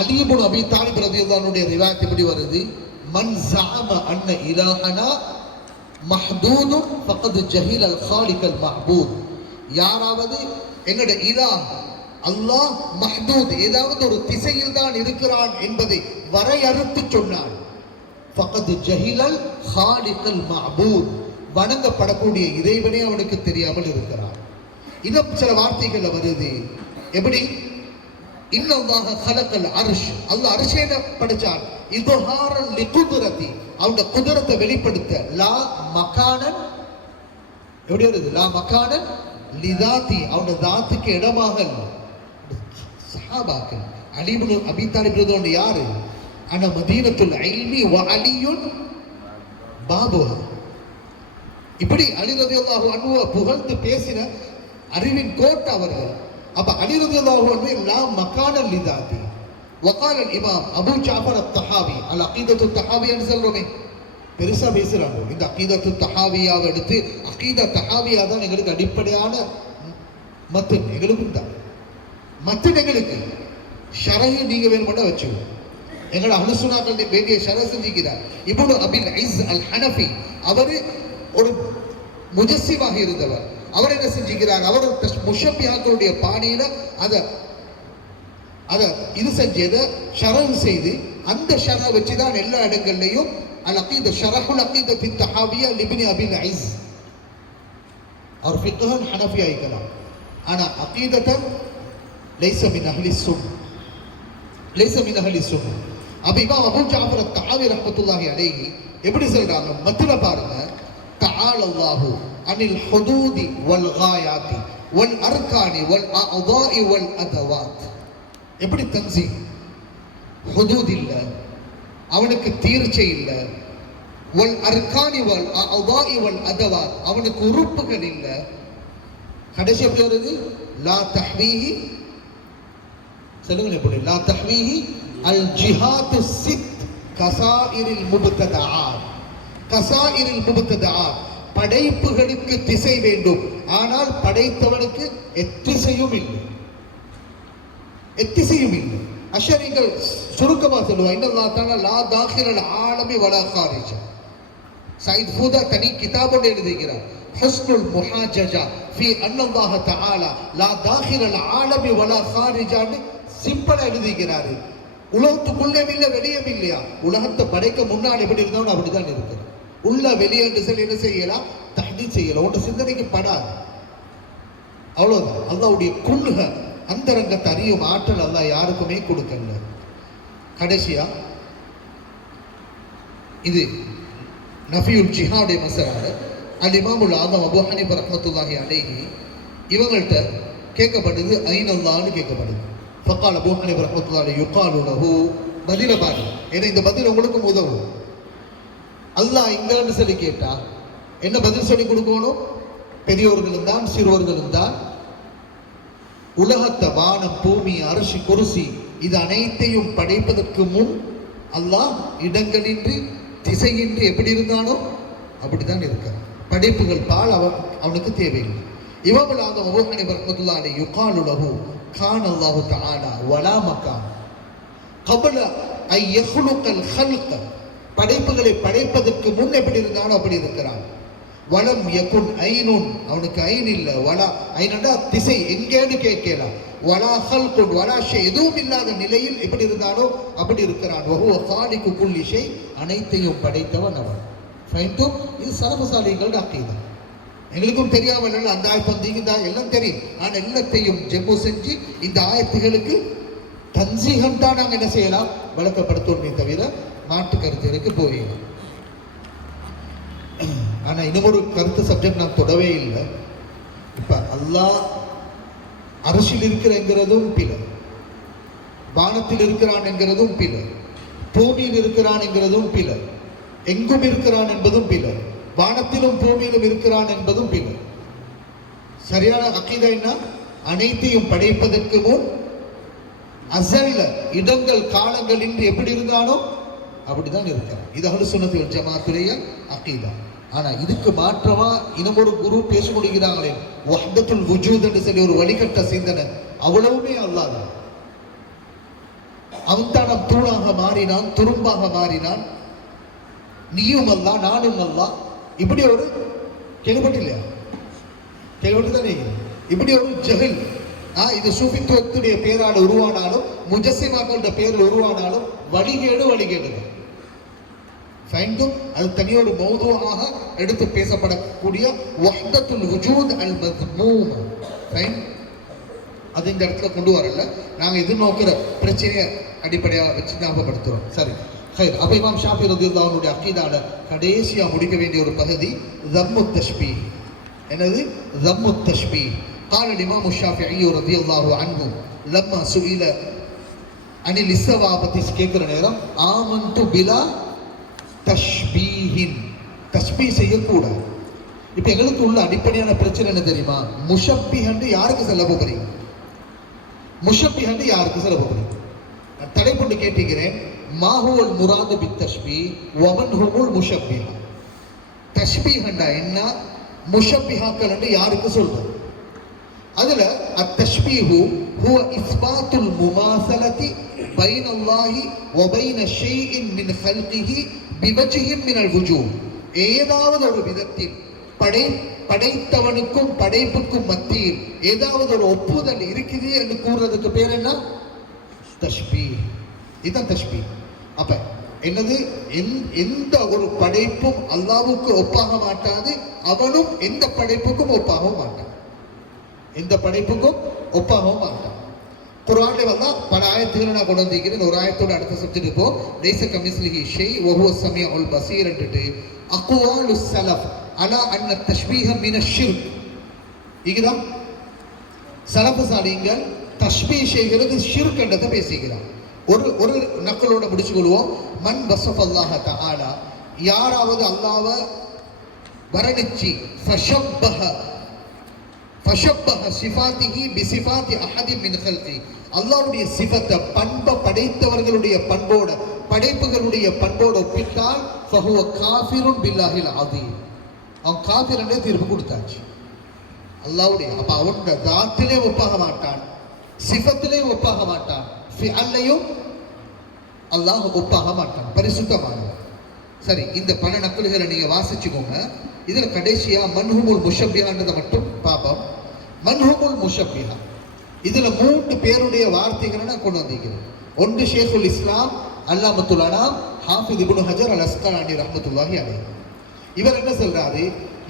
அலி இப்னு அபி தாலிப் ரலியல்லாஹு அன்ஹுடைய ரிவாயத் எப்படி வருது? மன் ஸஅம அன்ன இலாஹனா மஹ்தூதுன் ஃபகத் ஜஹிலல் காலிகல் மஅபூத். யாராவது எங்கட இலாஹ் அல்லாஹ் மஹ்தூத் ஏதாவது ஒரு திசையில் தான் இருக்கிறான் என்பதை வரையறுத்து சொன்னான். ஃபகத் ஜஹிலல் காலிகல் மஅபூத், வணங்கப்படக்கூடிய இறைவனே அவனுக்கு தெரியாமல் இருக்கிறான். இன்னும் சில வார்த்தைகள் வருது. எப்படி? இன்னல்லாஹ ஹலகல் அர்ஷ், அல்லாஹ் அர்ஷை படைச்சான். இதுஹாரன் லிகுத்ரதி, அவனுடைய குதிரத்தை வெளிப்படுத்த. லா மகானன், எப்படி வருது? லா மகானன் லிதாத்தி, அவனுடைய தாத்துக்கு இடமாக. சஹாபாக்கள் அலி இப்னு அபி தாலிப் ரலியல்லாஹு யாரு? அன மதீனத்துல் இல்மி வ அலியுன் பாபுஹா. இப்படி அலி ரலியல்லாஹு அன்ஹு புகழ்ந்து பேசின அறிவின் கோட்டை அவர்கள். அப்ப அலி ரலியல்லாஹு அன்ஹு லா மகானன் லிதாத்தி. وقال الامام ابو جعفر الطحاوي العقيده الطحاوي என்று சொல்றோமே, பெருசா பேசுறாங்க. இந்த அகீதத்து தஹாவியாவை எடுத்து அகீதா தஹாவியா தான் எங்களுக்கு அடிப்படையான மத்தன். எங்களுக்கும் தான் மத்தன். எங்களுக்கு ஷரஹை நீங்க வேணும்னா வச்சுக்கோ. எங்களோட அனுசுனாக்கள் வேண்டிய ஷரஹ் செஞ்சுக்கிறார் இப்னு அபில் ஐஸ் அல் ஹனஃபி. அவர் ஒரு முஜஸ்ஸிமாக இருந்தவர். அவர் என்ன செஞ்சுக்கிறார்? அவர் முஷப்பியாக்களுடைய பாணியில அதை இது செஞ்சதை ஷரஹ் செய்து அந்த ஷரஹ் வச்சுதான் எல்லா இடங்கள்லையும் அல் அகீதா ஷரஹுல் அகீதத்தி தஹாவியா லிப்னி அபில் ஐஸ். அவர் ஃபிக்ஹன் ஹனஃபியா இருக்கலாம், ஆனா அகீதத்தன் லைஸ மின் அஹ்லி சுன்னah, லைஸ மின் அஹ்லி சுன்னah. அப்ப இமாம் அபூ ஜாஃபர் அத்-தஹாவி ரஹ்மத்துல்லாஹி அலைஹி எப்படி சொல்றாங்க? மத்ல பாருங்க. தஆலல்லாஹு அனில் ஹுதூதி வல் காயாத்தி வல் அர்கானி வல் அஅதாஇ வல் அதவாத். எப்படி தன்சீம்? ஹுதூத் இல்ல, அவனுக்கு தீர்ச்சை இல்ல. வல் அர்கானி வல் அஅதாஇ வல் அதவாத், அவனுக்கு உறுப்புகள் இல்ல. கடைசி எப்படி வருது? லா தஹ்வீஹி, சொல்லுங்க எப்படி? லா தஹ்வீஹி அல் ஜிஹாது சித் கஸாயிரில் முப்ததஆத். கஸாயிரில் முப்ததஆத், படைப்புகளுக்கு திசை வேண்டும், ஆனால் படைத்தவனுக்கு எத்திசையும் இல்லை. எத்திசையும் இல்லை. அஷரிகள் சுருக்கமா சொல்லுவாங்க, இன்னல்லாஹ் தஆலா லா தாখিলல் ஆலமி வலா காரிஜ. சையத் ஃபூதா தனி கிதாப் ஒன்று எழுதுகிறார், ஹுஸ்னுல் முஹாஜஜா ஃபீ அன்னல்லாஹ் தஆலா லா தாখিলல் ஆலமி வலா காரிஜான்னு சிம்பிளா எழுதுகிறார். உலகத்துக்குள்ளே இல்லை வெளியே இல்லையா? உலகத்தை படைக்க முன்னாடி எப்படி இருந்தாலும் அப்படிதான் இருக்குது. உள்ள வெளியே சொல்லி என்ன செய்யலாம்? தஹ்தீத் செய்யலாம். உங்க சிந்தனைக்கு படாது, அவ்வளவுதான். அல்லாஹ்வுடைய குல்ஹ அந்தரங்கத்தை அறியும் ஆற்றல் அல்லாஹ் யாருக்குமே கொடுக்கல. கடைசியா இது நஃபியுல் ஜிஹாடைய மஸலால அல் இமாமுல் ஆதம் அபூ ஹனீஃபா ரஹ்மத்துல்லாஹி அலைஹி இவங்கள்ட்ட கேட்கப்படுது, ஐனல்லாஹ்னு கேட்கப்படுது. ஃபகால் அபூ ஹனீஃபா ரஹ்மத்துல்லாஹி அலைஹி யுகாலு லஹு, பதில பாருங்க. ஏன்னா இந்த பதில் உங்களுக்கும் உதவும். அல்லாஹ் இங்கன்னு சொல்லி கேட்டா என்ன பதில் சொல்லி கொடுக்கணும்? பெரியோர்களும் தான் சிறுவர்களும் தான். உலகத்தை, வானம், பூமி, அரிசி, குருசி இது அனைத்தையும் படைப்பதற்கு முன் அல்லாஹ் இடங்களின்றி திசையின்றி எப்படி இருந்தானோ அப்படித்தான் இருக்கிறான். படைப்புகள் பால் அவனுக்கு தேவையில்லை. இமாம் ஆதம் அபூ ஹனீஃபா ரஹ்மத்துல்லாஹி அலைஹி யுகாலு லஹு கான அல்லாஹு தஆலா வலா மகான் கப்ல ஐ யஹ்லுகல் ஹல்க, படைப்புகளை படைப்பதற்கு முன் எப்படி இருந்தானோ அப்படி இருக்கிறான். வலம் யகுன் ஐனுன், அவனுக்கு ஐன் இல்ல. வலா ஐனண்டா திசை, எங்கேன்னு கேட்கலாம். வலா ஹல்குன் வலா ஷை, எதுவும் இல்லாத நிலையில் எப்படி இருந்தானோ அப்படி இருக்கிறான். வஹுவ காலிகு குல்லி ஷை, அனைத்தையும் படைத்தவன் அவன். ஃபைன்டும், இது சலஃபுசாலிகளோட அக்கீதா. எங்களுக்கும் தெரியாமல் அந்த ஆயத்தீங்க எல்லாம் தெரியும். நான் எல்லாத்தையும் ஜெம்மு செஞ்சு இந்த ஆயத்துகளுக்கு தன்சீகம் தான் நாங்கள் என்ன செய்யலாம்? வழக்கப்படுத்தோமே தவிர மாட்டு கருத்துகளுக்கு போயிடலாம். ஆனா இன்னும் ஒரு கருத்து சப்ஜெக்ட் நான் தொடவே இல்லை. இப்ப அல்லாஹ் அரசில் இருக்கிறங்கிறதும் பிழை, வானத்தில் இருக்கிறான் என்கிறதும் பிழை, பூமியில் இருக்கிறான் என்கிறதும் பிழை, எங்கும் இருக்கிறான் என்பதும் பிழை. வானத்திலும் பூமியிலும் இருக்கிறான் என்பதும் பிழை. சரியான அகீதா என்ன? அனைத்தையும் படைப்பதற்கு முன் அசல்ல இடங்கள் காலங்கள் இன்று எப்படி இருந்தானோ அப்படிதான் இருக்கிறான். இது அஹ்லுஸ் சுன்னத் வல் ஜமாஅத்துடைய அகீதா. ஆனா இதுக்கு மாற்றமா இன்னும் ஒரு குரு பேச முடிகிறாங்களே, வஹ்தத்துல் வுஜூத் என்று சொல்லி ஒரு வழிகட்ட சிந்தனை, அவ்வளவுமே அல்லாஹ் தான். அவன் தான் தூளாக மாறினான், துரும்பாக மாறினான். நீயும் அல்லாஹ், நானும் அல்லாஹ். இப்படி ஒரு கேள்விப்பட்டில்லையா? கேள்விப்பட்டுதானே? இப்படி ஒரு ஜஹில், இது சூஃபித்துவத்துடைய பேரால் உருவானாலும் முஜஸ்ஸிமாக்களுடைய பேரில் உருவானாலும் வழிகேடு அது தனியொரு மௌதுவாக எடுத்து பேசப்படக்கூடிய வஹ்தத்துல் வுஜூத் அல் மத்மூம். அது இந்த இடத்துல கொண்டு வரல. நாங்கள் எதிர்நோக்கிற பிரச்சனையை அடிப்படையாக வச்சு ஞாபகப்படுத்துறோம். சரி, அப்ப இமாம் ஷாஃபி ரலியல்லாஹு அன்ஹு அகீதால கடைசியா முடிக்க வேண்டிய ஒரு பகுதி தம்மு தஷ்பீஹ். என்னது? தம்மு தஷ்பீஹ். قال الإمام الشافعي رضي الله عنه لما سئل عن الاستواء பத்தி கேட்கிற நேரம் ஆமன்து பிலா தஷ்பீஹின், தஷ்பீஹ் செய்யக்கூடாது. இப்ப எங்களுக்கு உள்ள அடிப்படையான பிரச்சனை என்ன தெரியுமா? முஷப்பிஹ் யாருக்கு சொல்ல போகிறீங்க? முஷப்பிஹ் யாருக்கு சொல்ல போகிறீங்க? நான் தலைப்பொண்டு கேட்டுக்கிறேன். மாஹுவல் முராது பி தஷ்பீஹ் வமன் ஹுமுல் முஷப்பிஹ். தஷ்பீஹ் என்ன, முஷப்பிஹாக்கள் யாருக்கு சொல்றது? அதுல அத்தஷ்பீஹு ஹுவ இஸ்பாத்துல் முமாசலதி பைன அல்லாஹி வ பைன ஷைஇன் மின் ஹல்கிஹி பிவஜ்ஹின் மினல் வுஜூஹ். ஏதாவது ஒரு விதத்தில் படைத்தவனுக்கும் படைப்புக்கும் மத்தியில் ஏதாவது ஒரு ஒப்புதல் இருக்குது என்று கூறுறதுக்கு பேர் என்ன? தஷ்பீஹ். இதுதான் தஷ்பீஹ். அப்ப என்னது? எந்த ஒரு படைப்பும் அல்லாஹ்வுக்கு ஒப்பாக மாட்டாது, அவனும் எந்த படைப்புக்கும் ஒப்பாகவும் மாட்டான், எந்த படைப்புக்கும் ஒப்பாகவும் மாட்டான். குர்ஆன்ல வந்தா பல ஆயத்துகளை நான் கொண்டு வந்திருக்கிறேன். ஒரு ஆயத்தோட அடுத்த சப்ஜெக்ட் இப்போ லைஸ கமிஸ்லிஹி ஷை வ ஹுவ ஸமீஉல் பஸீர் என்றுட்டு அக்வாலுஸ் ஸலஃப் அலா அன்ன தஷ்பீஹ மின ஷிர்க். இதுதான் ஸலஃப் சாலிஹ்கள் தஷ்பீஹ் செய்கிறது ஷிர்க் என்றதை பேசுகிறார். ஒரு நக்கலோட முடிச்சுக்கொள்வோம். மன் வஸஃப அல்லாஹ் தஆலா, யாராவது அல்லாஹ்வை வர்ணிச்சி ஃபஷப்பஹ சிஃபாத்திஹி பிசிஃபாத்தி அஹதி மின் ஹல்கி, அல்லாஹ்வுடைய சிஃபத்தை பண்பை படைத்தவர்களுடைய பண்போட படைப்புகளுடைய பண்போடு ஒப்பிட்டால் ஃபஹுவ காஃபிருன் பில்லாஹில் அஸீம், அவன் காஃபிர் என்றே தீர்ப்பு கொடுத்தாச்சு. அல்லாஹ்வுடைய அப்ப அவனுடைய தாத்திலே ஒப்பாக மாட்டான், சிஃபத்திலே ஒப்பாக மாட்டான், ஃபிஅல்லையும் அல்லாஹ் ஒப்பாக மாட்டான், பரிசுத்தமானவன். சரி, இந்த பல நக்கல்களை நீங்க வாசிச்சுக்கோங்க. இதுல கடைசியா மன்ஹுமுல் முஷப்பிஹான்றதை மட்டும் பாப்போம். மன்ஹுமுல் முஷப்பிஹா, இதுல 3 பேருடைய வார்த்தைகளை நான் கொண்டு வந்திருக்கிறேன். ஒன்று ஷேகுல் இஸ்லாம் அல்லாமத்துல் அனாம் ஹாஃபிஸ் இப்னு ஹஜர் அல் அஸ்கலானி ரஹ்மத்துல்லாஹி அலைஹி. இவர் என்ன சொல்றாரு?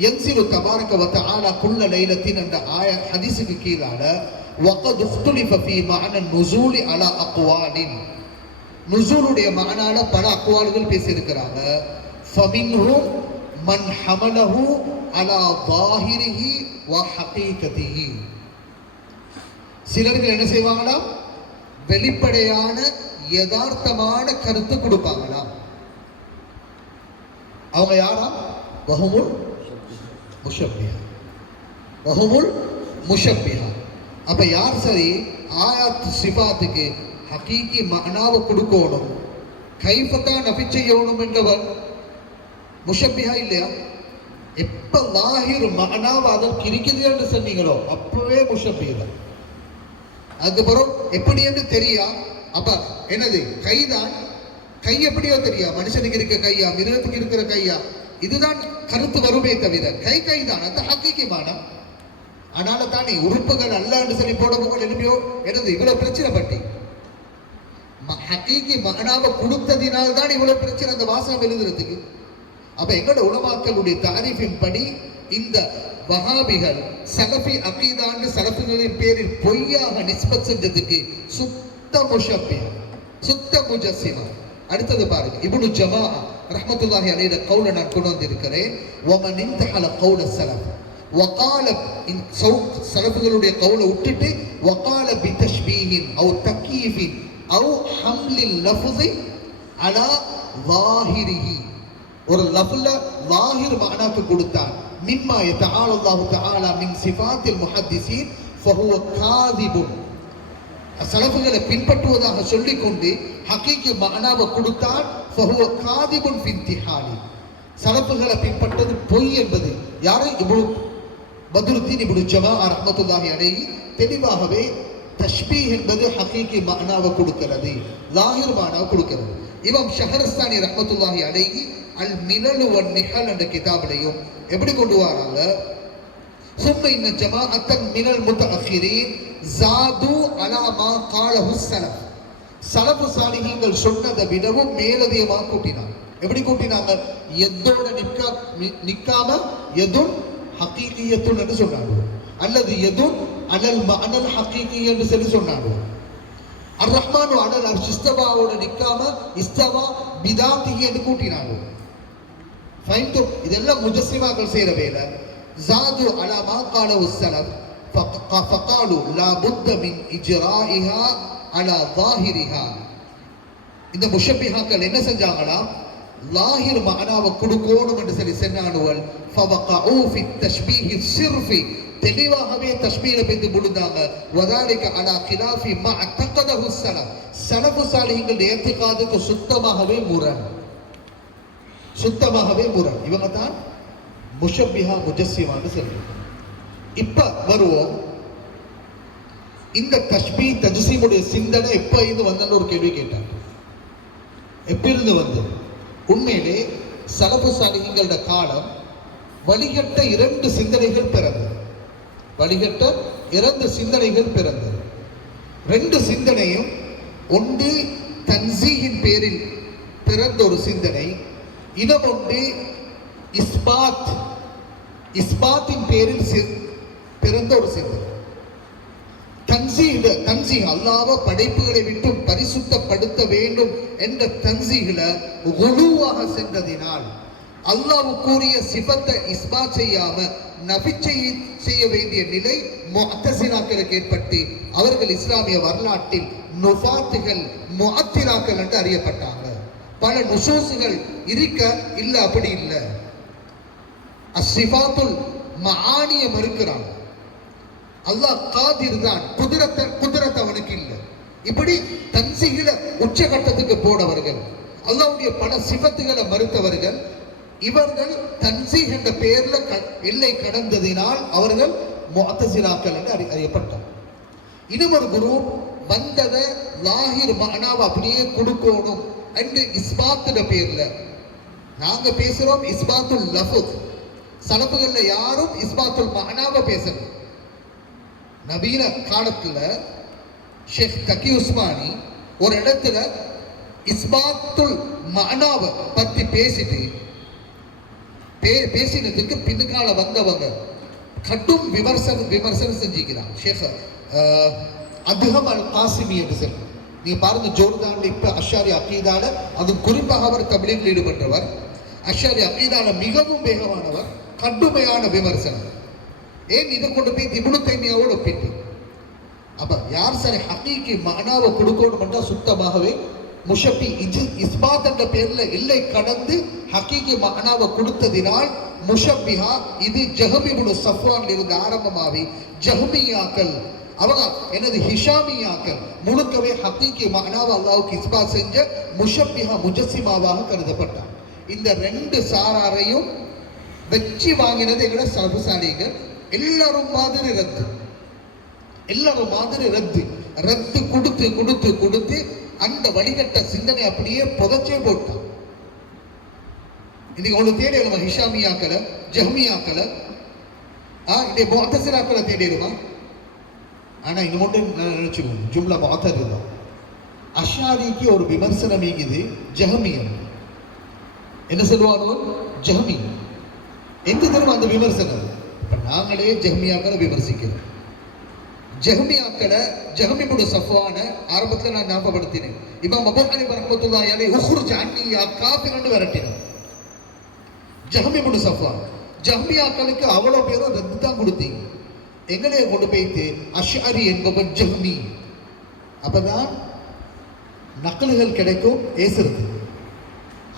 யன்சிலு தபாரக வ தஆலா குல்ல லைலத்தின் என்ற ஹதீஸுக்கு கீழால வகத் உக்துலிஃப ஃபீ மஅன நுஸூலி அலா அக்வாலின், நுஸூலுடைய மஅனால பல அக்வால்கள் பேசி இருக்கிறாங்க. ஃபமின்ஹும் மன் ஹமலஹு அலா ஸாஹிரிஹி வ ஹகீகதிஹி. சிலர்கள் என்ன செய்வாங்களாம்? வெளிப்படையான யதார்த்தமான கருத்து கொடுப்பாங்களாம். அவங்க யாராம்? வஹுமுல் முஷப்பிஹா, வஹுமுல் முஷப்பிஹா. அப்ப யார் சரி ஆயாத் சிஃபாத்துக்கு ஹகீகி மஅனாவை கொடுக்கணும், கைஃபத்தா நஃபி செய்யணும் என்றவர் முஷப்பிஹா இல்லையா? எப்ப லாஹிர் மஅனாவை அதற்கு இருக்குது என்று சொன்னீங்களோ அப்பவே முஷப்பிஹா. அதுக்கப்புறம் எப்படி என்று தெரியா? அப்ப என்னது? கைதான். கை எப்படியோ தெரியா? மனுஷனுக்கு இருக்க கையா, மிருகத்துக்கு இருக்கிற கையா? இதுதான் கருத்து வருமே தவிர கை தான் அந்த ஹக்கீகி மானம். அதனால தானே உறுப்புகள் அல்லான்னு சொல்லி போட போக எழுப்பியோ என்னது இவ்வளவு பிரச்சனை பட்டி ஹக்கீகி மகனாவை கொடுத்ததினால் தான் இவ்வளவு பிரச்சனை அந்த வாசகம் எழுதுறதுக்கு. அப்ப எங்களோட உலமாக்களுடைய தாரீஃபின் படி இந்த வஹாபிகள் சலஃபி அகீதான்னு சலஃபிகளின் பேரில் பொய்யாக நிஸ்பத் செஞ்சதுக்கு சுத்த முஷப்பிஹ், சுத்த முஜஸ்ஸிமா. அடுத்தது பாருங்க, இப்னு ஜமாஅ ரஹ்மத்துல்லாஹி அலைஹி கௌல நான் கொண்டு வந்திருக்கிறேன். வமன் இன்தஹல கௌல ஸலஃப் வகால, சலஃபிகளுடைய கௌல விட்டுட்டு வகால பி தஷ்பீஹின் அவ் தக்கீஃபின் அவ் ஹம்லில் லஃப்ஸி அலா ஸாஹிரிஹி, ஒரு லஃப்ல லாஹிர் மஅனாக்கு கொடுத்தான். மிம்மா யதஆல அல்லாஹு தஆலா மின் சிஃபாத்தில் முஹத்திஸீன் ஃபஹுவ காதிபுன். சலஃபுகளை பின்பற்றுவதாக சொல்லிக்கொண்டு ஹகீகி மஅனாவை கொடுத்தான். ஃபஹுவ காதிபுன் ஃபி இன்திஹாலி. சலஃபுகளை பின்பற்றது பொய் என்பது யாரை இப்னு பத்ருத்தீன் இப்னு ஜமாஅ ரஹ்மத்துல்லாஹி அலைஹி தெளிவாகவே தஷ்பீஹ் என்பது ஹகீகி மஅனாவை கொடுக்கிறது, லாஹிர் மஅனாவை கொடுக்கிறது. இமாம் ஷஹரஸ்தானி ரஹ்மத்துல்லாஹி அலைஹி அல் மினல் வன் நிஹல் என்ற கிதாபிலையும் எப்படி கொண்டு வராங்க, சும்ம இன்ன ஜமாஅத்தன் மினல் முத்தஅখিরিன் ஜாது அலா மா காலஹு ஸலஃப். ஸலஃபு ஸாலிஹீன்கள் சொன்னதை விடவும் மேலதிகமாக கூட்டினாங்க. எப்படி கூட்டினாங்க? எதோட நிக்காம எதுன் ஹகீகியத்துன் என்று சொன்னாங்க, அல்லது எதுன் அலல் மஅனல் ஹகீகி என்று சொல்லி சொன்னாங்க. அர் ரஹ்மானு அலல் அர்ஷ் இஸ்தவாவோட நிக்காம இஸ்தவா பிதாத்திஹி என்று கூட்டினாங்க. ஃபைன்தும் இதெல்லாம் முஜஸ்ஸிமாக்கள் செய்யற வேலை. ஜாது அலா மா காலஹு ஸலஃப் ஃபகாலு லா புத்த மின் இஜ்ராஇஹா அலா ஸாஹிரிஹா. இந்த முஷப்பிஹாக்கள் என்ன செஞ்சாங்களா, லாஹிர் மஅனாவை கொடுக்கணும் என்று சொல்லி சொன்னானுவல். ஃபவகஉ ஃபி தஷ்பீஹி ஸிர்ஃபி. தெளிவாகவே தஷ்பீஹ்ல போய் விழுந்தாங்க. வதாலிக அலா கிலாஃபி மா அத்தகதஹு ஸலஃப். ஸலஃபு ஸாலிஹீன்கள் இஅ்திகாதுக்கு சுத்தமாகவே முரண், சுத்தமாகவே முரண். இவங்க தான் முஷப்பிஹா முஜஸ்ஸிமான்னு சொல்றாங்க. இப்ப வருவோம், இந்த தஷ்பீஹ் தஜ்ஸீமுடைய சிந்தனை எப்ப இருந்து வந்தன்னு ஒரு கேள்வி கேட்டாங்க. எப்பிருந்து வந்தது? உண்மையிலே ஸலஃபு ஸாலிஹீன்களோட காலம் வழிகட்ட இரண்டு சிந்தனைகள் பிறந்தது. வழிகட்ட இரண்டு சிந்தனைகள் பிறந்தது. ரெண்டு சிந்தனையும் ஒன்று தன்சீஹின் பேரில் பிறந்த ஒரு சிந்தனை, இனம் ஒன்று இஸ்பாத், இஸ்பாத்தின் பேரில் பிறந்த ஒரு சிந்தனை. தன்சீஹ் அல்லாஹ்வை படைப்புகளை விட்டு பரிசுத்தப்படுத்த வேண்டும் என்ற தன்சீஹ்ல குலூவாக சென்றதினால் அல்லாஹ்வுக்குரிய சிஃபத்தை இஸ்பாத் செய்யாம நஃபி செய்ய வேண்டிய நிலை முஅத்தஸிலாக்களுக்கு ஏற்பட்டு அவர்கள் இஸ்லாமிய வரலாற்றில் நுஃபாத்துகள் முஅத்திராக்கள் என்று அறியப்பட்டாங்க. பல நுசூசுகள் இருக்க இல்ல, அப்படி இல்லை. அஸ்ஸிஃபாத்துல் மஆனிய மறுக்கிறாங்க. அல்லாஹ் காதிர் தான், குதிரத் அவனுக்கு இல்லை. இப்படி தன்சீஹ்ல உச்சகட்டத்துக்கு போனவர்கள், அல்லாஹ்வுடைய பல சிஃபத்துகளை மறுத்தவர்கள். இவர்கள் தன்சீஹ் என்ற பெயர்ல எல்லை கடந்ததினால் அவர்கள் முஅத்தஸிலாக்கள் என்று அறியப்பட்டார். இன்னும் ஒரு குரு வந்ததை லாஹிர் மஅனாவை அப்படியே கொடுக்கணும் என்று இஸ்பாத்துட பேர்ல நாங்க பேசுறோம். இஸ்பாத்துல் லஃப்ஸ் சலஃபுகள்ல யாரும் இஸ்பாத்துல் மஅனாவை பேசணும். நவீன காலத்துல ஷேக் தகி உஸ்மானி ஒரு இடத்துல இஸ்பாத்துல் மஅனாவை பத்தி பேசினதுக்கு பின்னுக்கால வந்தவங்க கடும் விமர்சனம் செஞ்சுக்கிறான். ஷேக் அத்ஹம் அல் காசிமி என்று சொல்லி நீங்க பாருங்க, ஜோர்தான்ல இப்ப அஷ்ஷாரி அகீதால, அது குறிப்பாக அவர் தப்லீகில் ஈடுபட்டவர், அஷ்ஷாரி அகீதால மிகவும் வேகமானவர். கடுமையான விமர்சனம். ஏன் இதை கொண்டு போய் இப்னு தைமியாவோட ஒப்பிட்டு, அப்ப யார் சரி ஹகீகி மஅனாவை கொடுக்கணும்ன்றா சுத்தமாகவே முஷப்பி இஸ்பாத் என்ற பேர்ல எல்லை கடந்து ஹகீகி மஅனாவை கொடுத்ததினால் முஷப்பிஹா இது ஜஹம் இப்னு சஃப்வான்ல இருந்து ஆரம்பமாகி ஜஹ்மியாக்கள், அவங்க எனது ஹிஷாமியாக்கள் முழுக்கவே ஹகீகி மஅனாவை அல்லாஹ்வுக்கு இஸ்பாத் செஞ்ச முஷப்பிஹா முஜஸ்ஸிமாவாக கருதப்பட்டார். இந்த ரெண்டு சாராரையும் வெற்றி வாங்கினது எங்களோட ஸலஃபு ஸாலிஹீன்கள். எல்லாரும் மாதிரி ரத்து கொடுத்து அந்த வழிகட்ட சிந்தனை அப்படியே புதைச்சே போட்டான். இன்னைக்கு உங்களுக்கு தேடிடுமா ஹிஷாமியாக்களை, ஜஹ்மியாக்களை, இன்னைக்கு முஅத்தஸிலாக்களை தேடிடுமா? ஆனா இது மட்டும் நினைச்சுக்கோங்க, ஜும்லா முஅத்தஸிலா தான். அஷ்ஷாரிக்கு ஒரு விமர்சனம் இங்குது, ஜஹ்மியம் என்ன சொல்லுவானோ ஜஹ்மி. எந்த தரும் அந்த விமர்சனம்? இப்ப நாங்களே ஜஹ்மியாக்களை விமர்சிக்கிறோம். ஜஹ்மியாக்களை ஜஹம் இப்னு சஃப்வான ஆரம்பத்துல நான் ஞாபகப்படுத்தினேன். இமாம் அபூ ஹனீஃபா ரஹ்மத்துல்லாஹி அலைஹி உக்ருஜ் அன்னி யா காஃபிர் என்று விரட்டினார். ஜஹம் இப்னு சஃப்வான் ஜஹ்மியாக்களுக்கு அவ்வளவு பேரும் ரத்து தான் கொடுத்தீங்க, எங்களையே கொண்டு போய்த்து அஷ்அரி என்பவன் ஜஹ்மி. அப்பதான் நக்கல்கள் கிடைக்கும், ஏசுறது.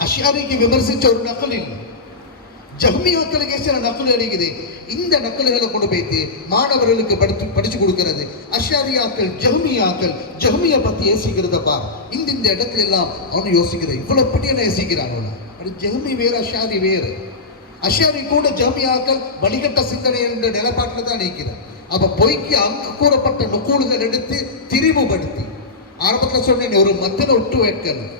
அஷ்ஆரிக்கு விமர்சிச்ச ஒரு நக்கல் இல்லை. ஜஹ்மியாக்களுக்கு சில நக்கல் அடிக்குது. இந்த நக்கல்களை கொண்டு போய்த்து மாணவர்களுக்கு படிச்சு கொடுக்கிறது. அஷ்ஆரியாக்கள் ஜஹ்மியா பத்தி யோசிக்கிறத பார். இந்த இடத்துல எல்லாம் அவனு யோசிக்கிறது. இவ்வளவு பெரிய யோசிக்கிறான். ஜஹ்மி வேறு, அஷ்ஆரி வேறு. அஷ்ஆரி கூட ஜஹ்மியாக்கள் வழிகட்ட சிந்தனை என்ற நிலப்பாட்டில் தான் நிற்கிறார். அப்ப பொய்க்கு அங்கு கூறப்பட்ட நுக்கூடுகள் எடுத்து திரிவுபடுத்தி, ஆரம்பத்தில் சொன்னேன் ஒரு மத்தனை விட்டு வைக்கணும்.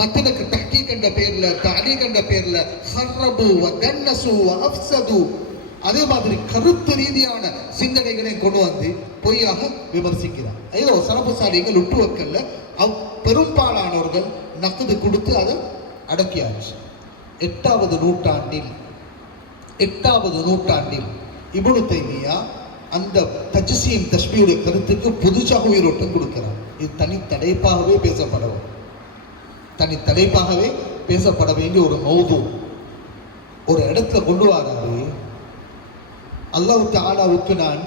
மத்தனுக்கு தஹ்கீக் கண்ட பேர்ல, தஅலீக் கண்ட பேர்ல ஹர்ரபு வ தன்னசு வ அஃப்ஸது, அதே மாதிரி கருத்து ரீதியான சிந்தனைகளை கொண்டு வந்து பொய்யாக விமர்சிக்கிறார். ஏதோ சலபுசாலிகள் விட்டு வைக்கல, பெரும்பாலானவர்கள் நக்குது கொடுத்து அதை அடக்கியாச்சு. 8வது நூற்றாண்டில் இப்னு தைமியா அந்த தஜ்ஸீம் தஷ்பீஹுடைய கருத்துக்கு புதுசாக உயிரோட்டம் கொடுக்கிறார். இது தனித்தலைப்பாகவே பேசப்பட வேண்டிய ஒரு மௌது. ஒரு இடத்துல கொண்டு வராரு. அல்லாஹ் தஆலாவுக்கு நான்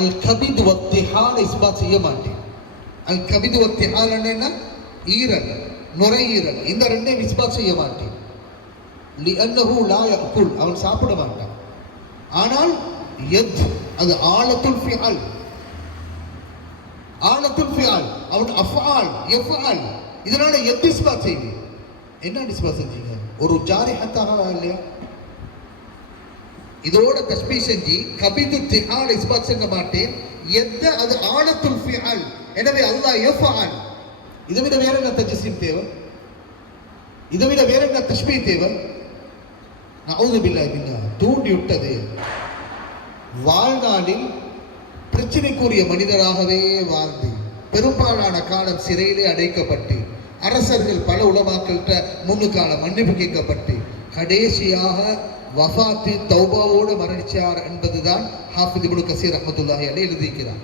அல் கபித் வ திஹால் இஸ்பாத் செய்ய மாட்டேன். அல் கபித் வ திஹால் என்ன? ஈரல், நுரையீரல், இந்த ரெண்டையும் இஸ்பாத் செய்ய மாட்டேன். லிஅன்னஹு லா யஅகுல், அவன் சாப்பிட மாட்டான். ஆனால் யத், அது ஆலத்துல் ஃபிஆல், அவன் அஃஆல் யஃஆல், இதனால யத் இஸ்பாத் செய்வீங்க. என்ன இஸ்பாத் செஞ்சீங்க? ஒரு ஜாரிஹத்தாக இல்லையா? இதோட தஸ்பீஹ் செஞ்சு கபிது திஹால் இஸ்பாத் செய்ய மாட்டேன். யத் அது ஆலத்துல் ஃபிஆல், எனவே அல்லாஹ் யஃஆல். இதை விட வேற என்ன தஜ்ஸீம் தேவை? இதை விட வேற என்ன தஸ்பீஹ் தேவை? நஊது பில்லாஹி மின்ஹா. தூண்டி விட்டது. வாழ்நாளில் பிரச்சனைக்குரிய மனிதராகவே வாழ்ந்து பெரும்பாலான காலம் சிறையிலே அடைக்கப்பட்டு அரசர்கள் பல உலமாக்கள்கிட்ட முன்னுக்கால மன்னிப்பு கேட்கப்பட்டு கடைசியாக வஃபாத்து தௌபாவோடு மரணிச்சார் என்பதுதான் ஹாஃபிஸ் இப்னு கஸீர் ரஹ்மத்துல்லாஹி அலைஹி எழுதியிருக்கிறார்.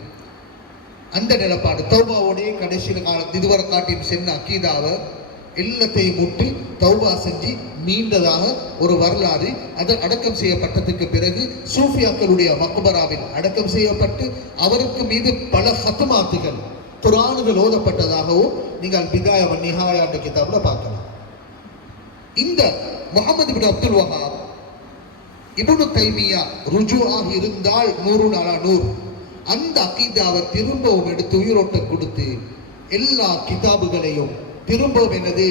அந்த நிலப்பாடு தௌபாவோடைய கடைசியில் காலம் இதுவரை காட்டியும் சென்ன அக்கீதாவை எல்லாத்தையும் முட்டி தௌபா செஞ்சு மீண்டதாக ஒரு வரலாறு. அது அடக்கம் செய்யப்பட்டதுக்கு பிறகு சூஃபியாக்களுடைய மக்பராவில் அடக்கம் செய்யப்பட்டு அவருக்கு மீது பல ஹத்மாத்துகள் குர்ஆன்கள் ஓதப்பட்டதாகவும் நீங்கள் பிதாயா வ நிஹாயா என்ற கிதாபில் பார்க்கலாம். இந்த முஹம்மது பின் அப்துல் வஹாப் இப்னு தைமியா ருஜுஆக இருந்தால் 100 அந்த அகீதாவை திரும்பவும் எடுத்து உயிரோட்டம் கொடுத்து எல்லா கிதாபுகளையும் திரும்பவும் எனது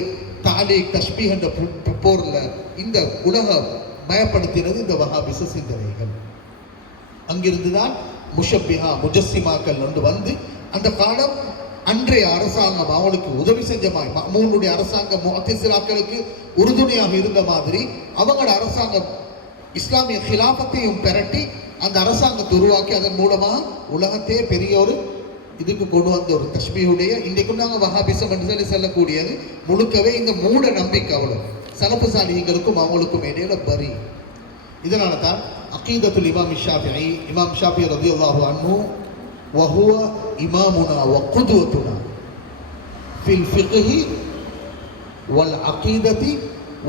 தாலீக் தஷ்பீஹ் என்ற போர்ல இந்த உலக மயப்படுத்தினது இந்த வஹாபிச சிந்தனைகள். அங்கிருந்துதான் முஷப்பிஹா முஜஸ்ஸிமாக்கள் வந்து அந்த காலம் அன்றைய அரசாங்கம் அவங்களுக்கு உதவி செஞ்ச மாதிரி மஅ்மூனுடைய அரசாங்கம் முஅத்தஸிலாக்களுக்கு உறுதுணையாக இருந்த மாதிரி அவங்களோட அரசாங்கம் இஸ்லாமிய ஹிலாஃபத்தையும் பெரட்டி அந்த அரசாங்கத்தை உருவாக்கி அதன் மூலமாக உலகத்தையே பெரிய ஒரு இதுக்கு கொண்டு வந்த ஒரு தஷ்பீஹுடைய இன்றைக்கும் நாங்கள் வஹாபிசம் என்று சொல்லி சொல்லக்கூடியது முழுக்கவே இந்த மூட நம்பிக்கை. அவ்வளோ சலப்பு சாலிகளுக்கும் அவங்களுக்கும் இடையில பரி. இதனால தான் அகீதத்துல் இமாம் ஷாஃபிஈ ரலியல்லாஹு அன்ஹு வஹுவ இமாமுனா வ குதுவத்துனா ஃபில் ஃபிக்ஹி வல் அகீதத்தி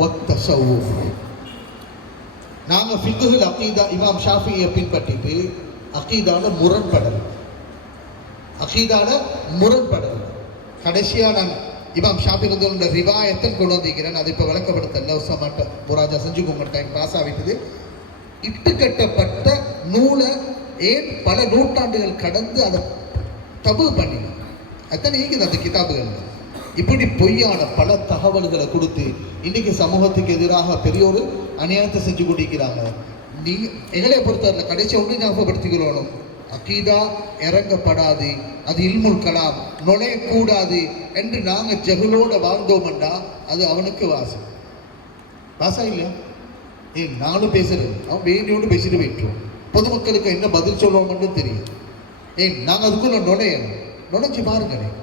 வத் தஸவ்வுஃப். நாங்கள் ஃபிக்ஹுல் அகீதா இமாம் ஷாஃபியை பின்பற்றிட்டு அகீதால முரண்படல். கடைசியாக நான் இமாம் ஷாஃபி வந்து ரிவாயத்தை கொண்டு வந்திருக்கிறேன். அதை இப்போ விளக்கப்படுத்தல உசாமாட்ட முராஜா செஞ்சுக்கோங்க, டைம் பாஸ் ஆகிட்டது. இட்டுக்கட்டப்பட்ட நூலை ஏன் பல நூற்றாண்டுகள் கடந்து அதை தபு பண்ணி அத்தனை இருக்குது அந்த கிதாபுகள். இப்படி பொய்யான பல தகவல்களை கொடுத்து இன்னைக்கு சமூகத்துக்கு எதிராக பெரிய ஒரு அநியாயத்தை செஞ்சு கொண்டிருக்கிறாங்க. நீ எங்களை பொறுத்தவரை கடைசி ஒன்று ஞாபகப்படுத்திக்கிறோம், அகீதா இறங்கப்படாது, அது இல்முல் கலாம் நுழையக்கூடாது என்று நாங்கள் ஜகுலோட வாழ்ந்தோம்னா அது அவனுக்கு வாசா இல்லையா? நானும் பேசுறது அவன் வேண்டியோடு பேசிட்டு போயிட்டுருவோம். பொதுமக்களுக்கு என்ன பதில் சொல்லுவோம்னு தெரியும். நாங்கள் அதுக்குள்ள நுழைஞ்சு பாருங்களேன்.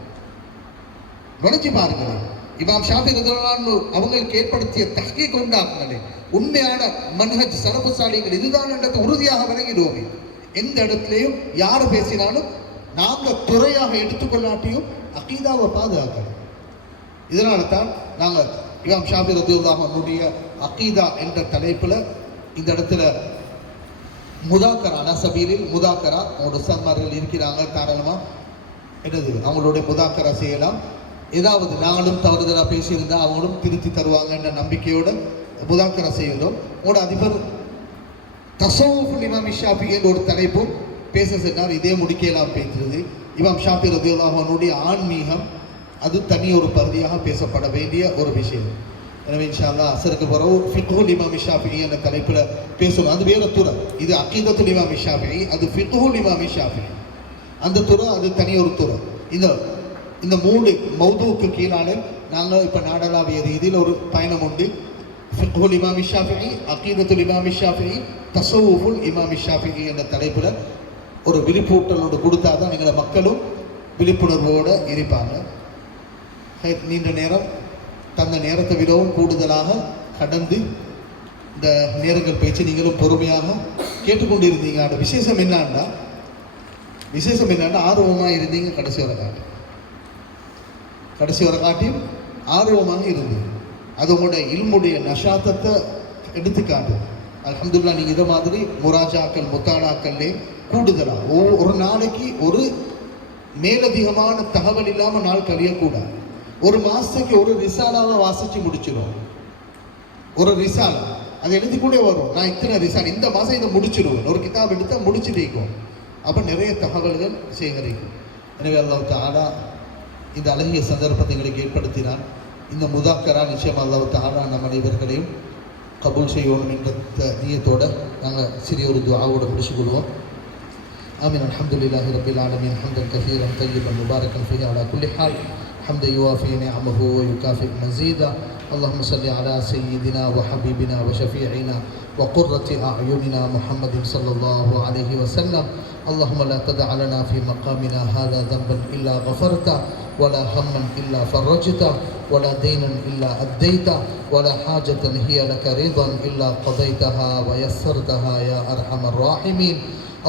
இமாம் ஷாஃபி ரலியல்லாஹு அவங்களுக்கு ஏற்படுத்திய தஹ்கீக் உண்டாக்குங்களே உண்மையான மன்ஹஜ் சலஃபு சாலிகள் இதுதான் என்றதை உறுதியாக விளங்கிடுவோமே. எந்த இடத்துலையும் யார் பேசினாலும் நாங்கள் துறையாக எடுத்துக்கொள்ளாட்டியும் அகீதாவை பாதுகாக்கணும். இதனால தான் நாங்கள் இமாம் ஷாஃபி ரலியல்லாஹு அன்ஹுடைய அகீதா என்ற தலைப்பில் இந்த இடத்துல முதாக்கரா நசபீரில் முதாக்கரா அவங்களோட உஸ்தாத்மார்கள் இருக்கிறாங்க, தாராளமாக என்னது அவங்களுடைய முதாக்கரா செய்யலாம். ஏதாவது நாங்களும் தவறுதலாக பேசியிருந்தால் அவங்களும் திருத்தி தருவாங்க என்ற நம்பிக்கையோடு முதாக்கரா செய்கிறோம். உங்களோட அதிபர் தஸவ்வுஃப் இமாம் ஷாஃபி என்ற ஒரு தலைப்பும் பேச சொன்னார். இதே முடிக்கலாம் பேசுறது இமாம் ஷாஃபி ரலியல்லாஹு அன்ஹுடைய ஆன்மீகம் அது தனி ஒரு பகுதியாக பேசப்பட வேண்டிய ஒரு விஷயம். எனவே இன்ஷா அல்லாஹ் அஸருக்கு பிறகு ஃபிக்ஹுல் இமாம் ஷாஃபிஈ என்ற தலைப்பில் பேசணும். அது வேற துறை. இது அகீதத்துல் இமாம் ஷாஃபிஈ, அது ஃபிக்ஹுல் இமாம் ஷாஃபிஈ. அந்த துறை அது தனி ஒரு துறை. இந்த 3 மௌதுவுக்கு கீழான நாங்கள் இப்போ நாடளாவிய ரீதியில் ஒரு பயணம் உண்டு. ஃபிக்ஹுல் இமாம் ஷாஃபிஈ, அகீதத்துல் இமாம் ஷாஃபிஈ, தஸவ்வுஃபுல் இமாம் ஷாஃபிஈ என்ற தலைப்பில் ஒரு விழிப்பூட்டலோடு கொடுத்தா தான் எங்களை மக்களும் விழிப்புணர்வோடு இருப்பாங்க. நீண்ட நேரம் தந்த நேரத்தை விடவும் கூடுதலாக கடந்து இந்த நேரங்கள் பேச்சு நீங்களும் பொறுமையாக கேட்டுக்கொண்டிருந்தீங்க. அந்த விசேஷம் என்னன்னா ஆர்வமாக இருந்தீங்க. கடைசி வரை காட்டியும் ஆர்வமாக இருந்தீங்க. அது உங்களோட இல்முடைய நஷாத்தத்தை எடுத்துக்காட்டு. அல்ஹம்துலில்லாஹ் நீங்கள் இதை மாதிரி முராஜாக்கள் முத்தாடாக்கள்லே கூடுதலாக ஒரு நாளைக்கு ஒரு மேலதிகமான தகவல் இல்லாமல் நாள் கழியக்கூடாது. ஒரு மாதத்துக்கு ஒரு ரிசாலாவை வாசித்து முடிச்சிடும். ஒரு ரிசாலா அது எழுதி கூட வரும். நான் இத்தனை ரிசால் இந்த மாதம் இதை முடிச்சிடுவேன். ஒரு கிதாப் எடுத்தால் முடிச்சுட்டேக்கும். அப்போ நிறைய தகவல்கள் சேகரிக்கும். எனவே அல்லாஹ் தஆலா இந்த அழகிய சந்தர்ப்பத்தை எங்களுக்கு ஏற்படுத்தினான். இந்த முதாக்கரா நிச்சயம் அல்லாஹ் தஆலா நம் அனைவர்களையும் கபூல் செய்யணும் என்ற நியத்தோடு நாங்கள் சிறிய ஒரு துஆவோடு முடிச்சுக்கொள்வோம். آمين. الحمد لله رب العالمين حمدا كثيرا طيبا مباركا فيه على كل حال حمدا يوافي نعمه ويكافئ مزيدا. اللهم صل على سيدنا وحبيبنا وشفيعنا وقرة أعيننا محمد صلى الله عليه وسلم. اللهم لا تدع لنا في مقامنا هذا ذنبا إلا غفرته ولا هما إلا فرجته ولا دينا إلا أديته ولا حاجة هي لك رضا إلا قضيتها ويسرتها يا أرحم الراحمين.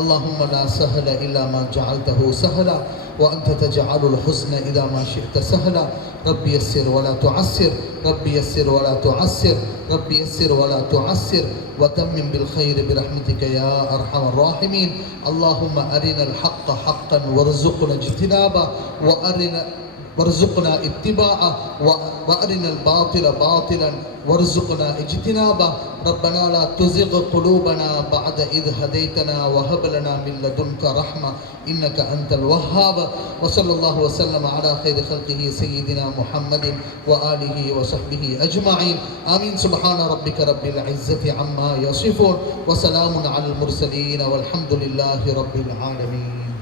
اللهم لا سهل إلا ما جعلته سهلا وأنت تجعل الحزن إذا ما شئت سهلا. ربي يسر ولا تعسر، ربي يسر ولا تعسر، ربي يسر ولا تعسر وتمم بالخير برحمتك يا أرحم الراحمين. اللهم أرنا الحق حقا وارزقنا اجتنابه وارزقنا اتباعه وأرنا الباطل باطلا وارزقنا اجتنابه. ربنا لا تزغ قلوبنا بعد إذ هديتنا وهب لنا من لدنك رحمة إنك أنت الوهاب. وصلى الله وسلم على خير خلقه سيدنا محمد وآله وصحبه أجمعين. آمين. سبحان ربك رب العزة عما يصفون وسلام على المرسلين والحمد لله رب العالمين.